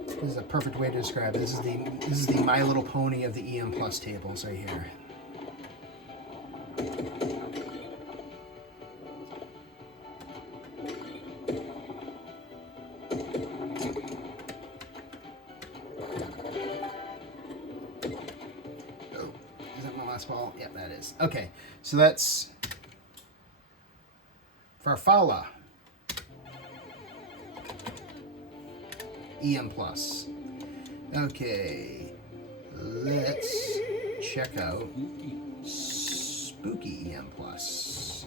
This is a perfect way to describe it. This is the My Little Pony of the EM Plus tables right here. Oh, is that my last ball? Yep, that is. Okay, so that's Farfalla. EM Plus. Okay, let's check out Spooky EM Plus.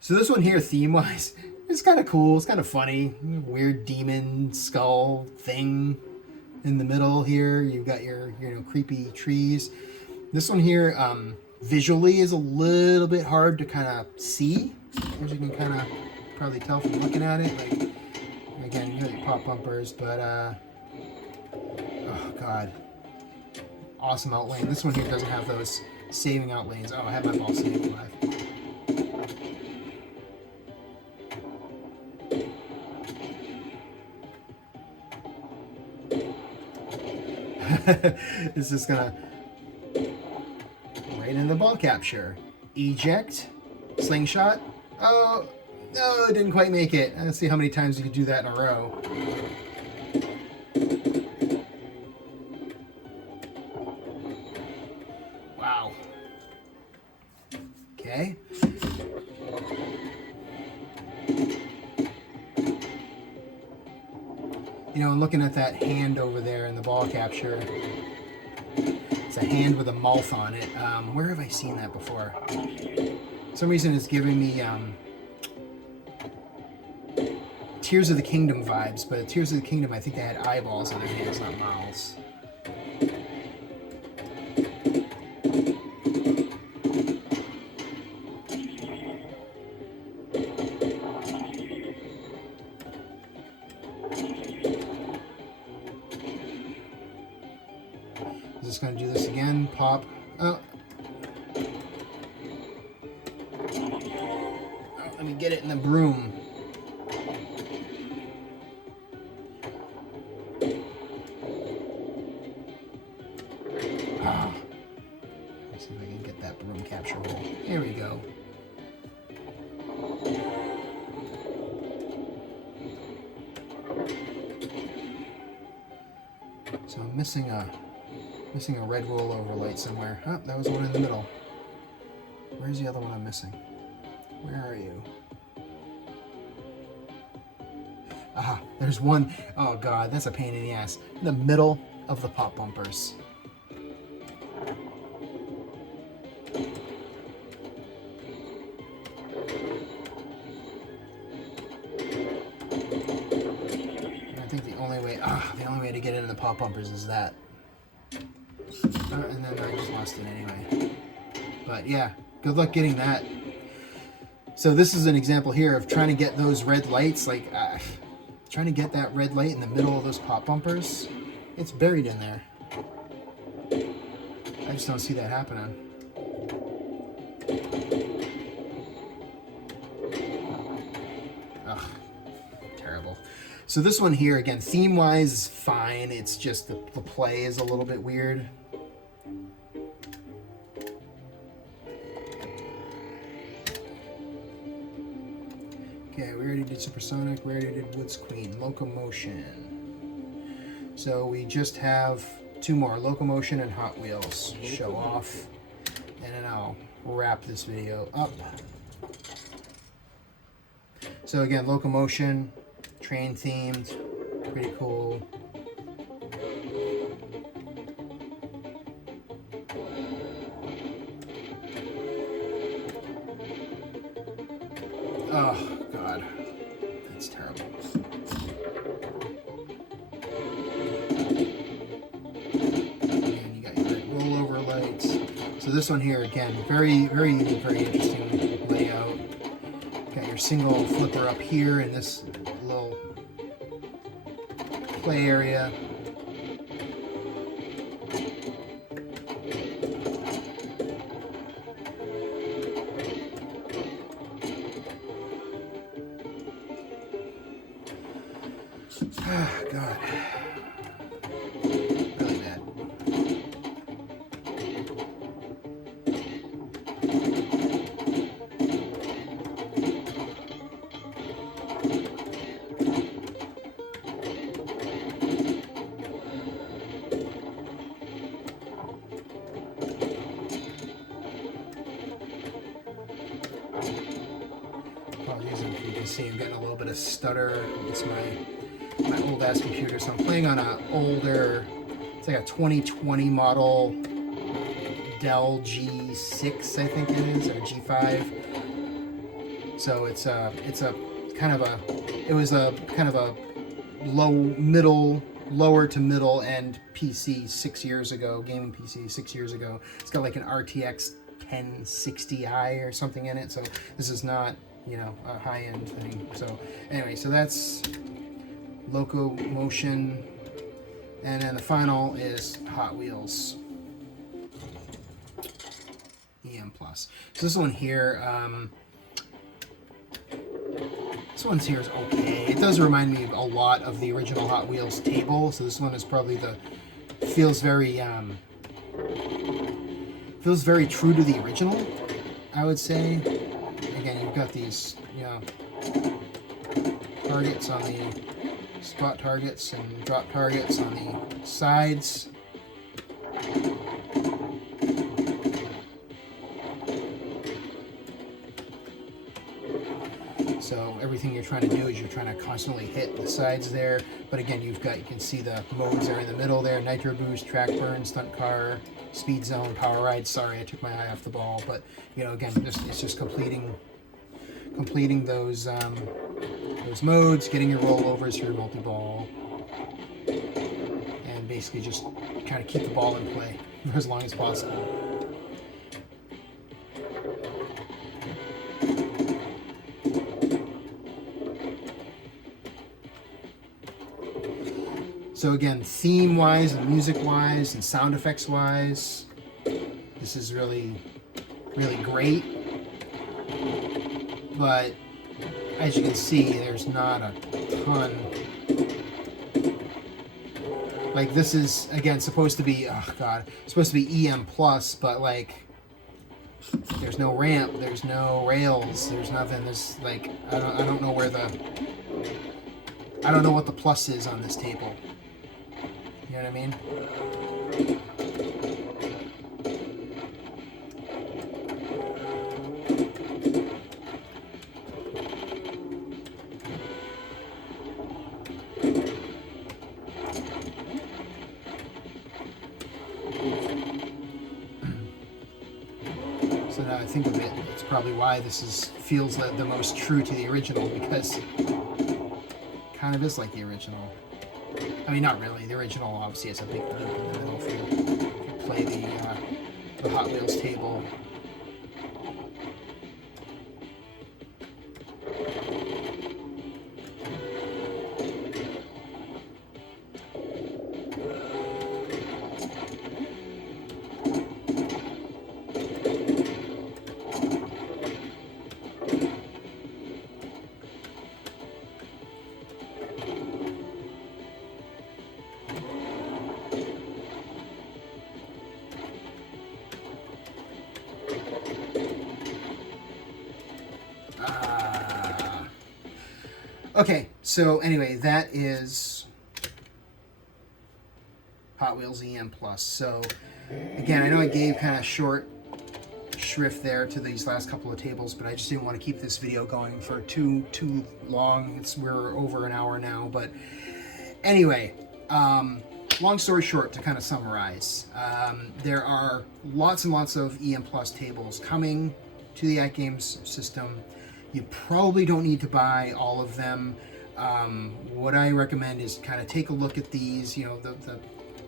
So this one here, theme-wise, it's kind of cool. It's kind of funny. Weird demon skull thing in the middle here. You've got your creepy trees. This one here, visually, is a little bit hard to kind of see, as you can kind of probably tell from looking at it. Like, again, you got your pop bumpers, but oh god, awesome outlane. This one here doesn't have those saving outlanes. Oh, I have my ball saved alive. It's just gonna right in the ball capture. Eject, slingshot. Oh. No, it didn't quite make it. Let's see how many times you could do that in a row. Wow. Okay. You know, looking at that hand over there in the ball capture, it's a hand with a mouth on it. Where have I seen that before? For some reason it's giving me Tears of the Kingdom vibes, but Tears of the Kingdom, I think they had eyeballs on their hands, not mouths. I'm just going to do this again. Pop. Oh. Oh, let me get it in the broom. Let's see if I can get that broom capture hole. Here we go. So I'm missing a red rollover light somewhere. Oh, that was one in the middle. Where's the other one I'm missing? Where are you? Aha, there's one. Oh god, that's a pain in the ass. In the middle of the pop bumpers. I think the only way to get into the pop bumpers is that. And then I just lost it anyway. But yeah, good luck getting that. So this is an example here of trying to get those red lights, like trying to get that red light in the middle of those pop bumpers. It's buried in there. I just don't see that happening. Ugh, terrible. So this one here, again, theme-wise is fine. It's just the play is a little bit weird. Okay, we already did Supersonic, we already did Woods Queen, Locomotion. So we just have two more, Locomotion and Hot Wheels. Show off, and then I'll wrap this video up. So again, Locomotion, train themed, pretty cool. Oh, God. That's terrible. And you got your red rollover lights. So this one here, again, very, very unique, very interesting layout. Got your single flipper up here in this little play area. Oh, God. Really bad. Apologies if you can see I'm getting a little bit of stutter. It's my old ass computer, so I'm playing on an older, it's like a 2020 model Dell G6, I think it is, or G5. So it was a kind of a lower to middle end PC 6 years ago, gaming PC 6 years ago. It's got like an RTX 1060i or something in it, so this is not, you know, a high end thing. So anyway, so that's Locomotion, and then the final is Hot Wheels EM Plus. So this one here, this one's here is okay. It does remind me a lot of the original Hot Wheels table. So this one is probably feels very true to the original, I would say. Again, you've got these, you know, targets on the spot targets and drop targets on the sides. So everything you're trying to do is you're trying to constantly hit the sides there. But again, you can see the modes are in the middle there: nitro boost, track burn, stunt car, speed zone, power ride. Sorry, I took my eye off the ball, but you know, again, it's just completing those modes, getting your rollovers, your multi-ball, and basically just kind of keep the ball in play for as long as possible. So again, theme-wise and music-wise and sound effects-wise, this is really, really great. But as you can see, there's not a ton. Like, this is, again, supposed to be, oh God, supposed to be EM Plus, but like, there's no ramp, there's no rails, there's nothing. There's like, I don't know where I don't know what the plus is on this table. You know what I mean? So now I think of it, it's probably why this feels the most true to the original, because it kind of is like the original. I mean, not really. The original obviously has a big loop in the middle if you play the Hot Wheels table. Okay, so anyway, that is Hot Wheels EM Plus. So again, I know I gave kind of short shrift there to these last couple of tables, but I just didn't want to keep this video going for too long. We're over an hour now, but anyway, long story short, to kind of summarize, there are lots and lots of EM Plus tables coming to the AtGames system. You probably don't need to buy all of them. What I recommend is kind of take a look at these, you know,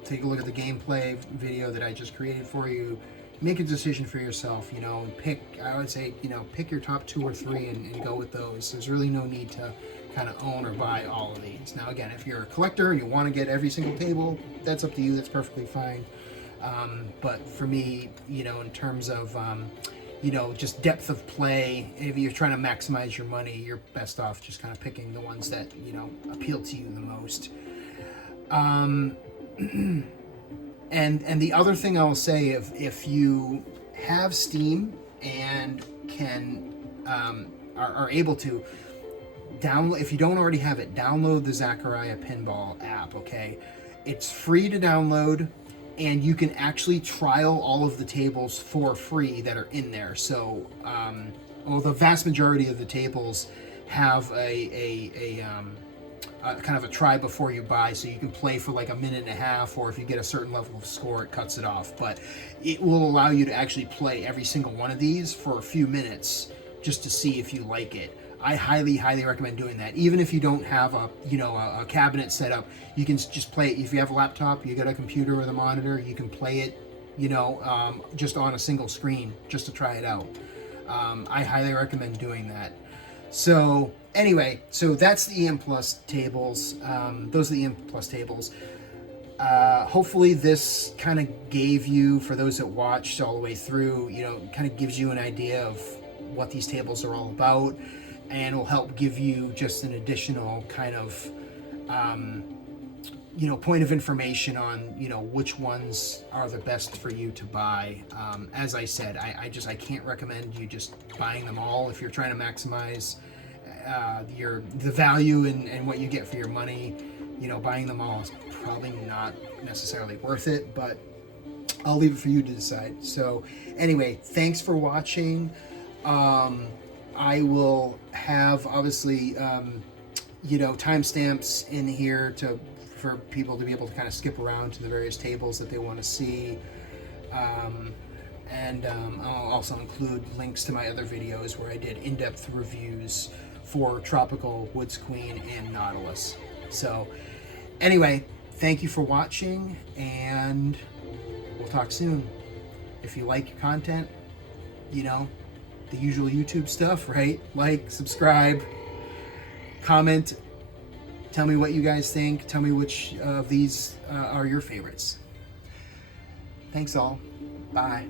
take a look at the gameplay video that I just created for you. make a decision for yourself, you know, and pick, I would say, you know, pick your top 2 or 3 and go with those. There's really no need to kind of own or buy all of these. Now, again, if you're a collector and you want to get every single table, that's up to you. That's perfectly fine. But for me, you know, in terms of, you know, just depth of play, if you're trying to maximize your money, you're best off just kind of picking the ones that, you know, appeal to you the most. And the other thing I'll say, if you have Steam and can are able to download, if you don't already have it, download the Zaccaria Pinball app. Okay, it's free to download, and you can actually trial all of the tables for free that are in there. So, well, the vast majority of the tables have a kind of a try before you buy, so you can play for like a minute and a half, or if you get a certain level of score, it cuts it off. But it will allow you to actually play every single one of these for a few minutes just to see if you like it. I highly recommend doing that. Even if you don't have a, you know, a cabinet set up, you can just play it. If you have a laptop, you got a computer with a monitor, you can play it, you know, just on a single screen, just to try it out. I highly recommend doing that. So anyway, so that's the EM Plus tables. Those are the EM Plus tables. Hopefully this kind of gave you, for those that watched all the way through, you know, kind of gives you an idea of what these tables are all about, and will help give you just an additional kind of, you know, point of information on, you know, which ones are the best for you to buy. As I said, I can't recommend you just buying them all. If you're trying to maximize the value and what you get for your money, you know, buying them all is probably not necessarily worth it, but I'll leave it for you to decide. So anyway, thanks for watching. I will have, obviously, you know, timestamps in here for people to be able to kind of skip around to the various tables that they want to see. And I'll also include links to my other videos where I did in-depth reviews for Tropical, Woods Queen, and Nautilus. So anyway, thank you for watching, and we'll talk soon. If you like content, you know, the usual YouTube stuff, right? Like, subscribe, comment, tell me what you guys think. Tell me which of these are your favorites. Thanks all. Bye.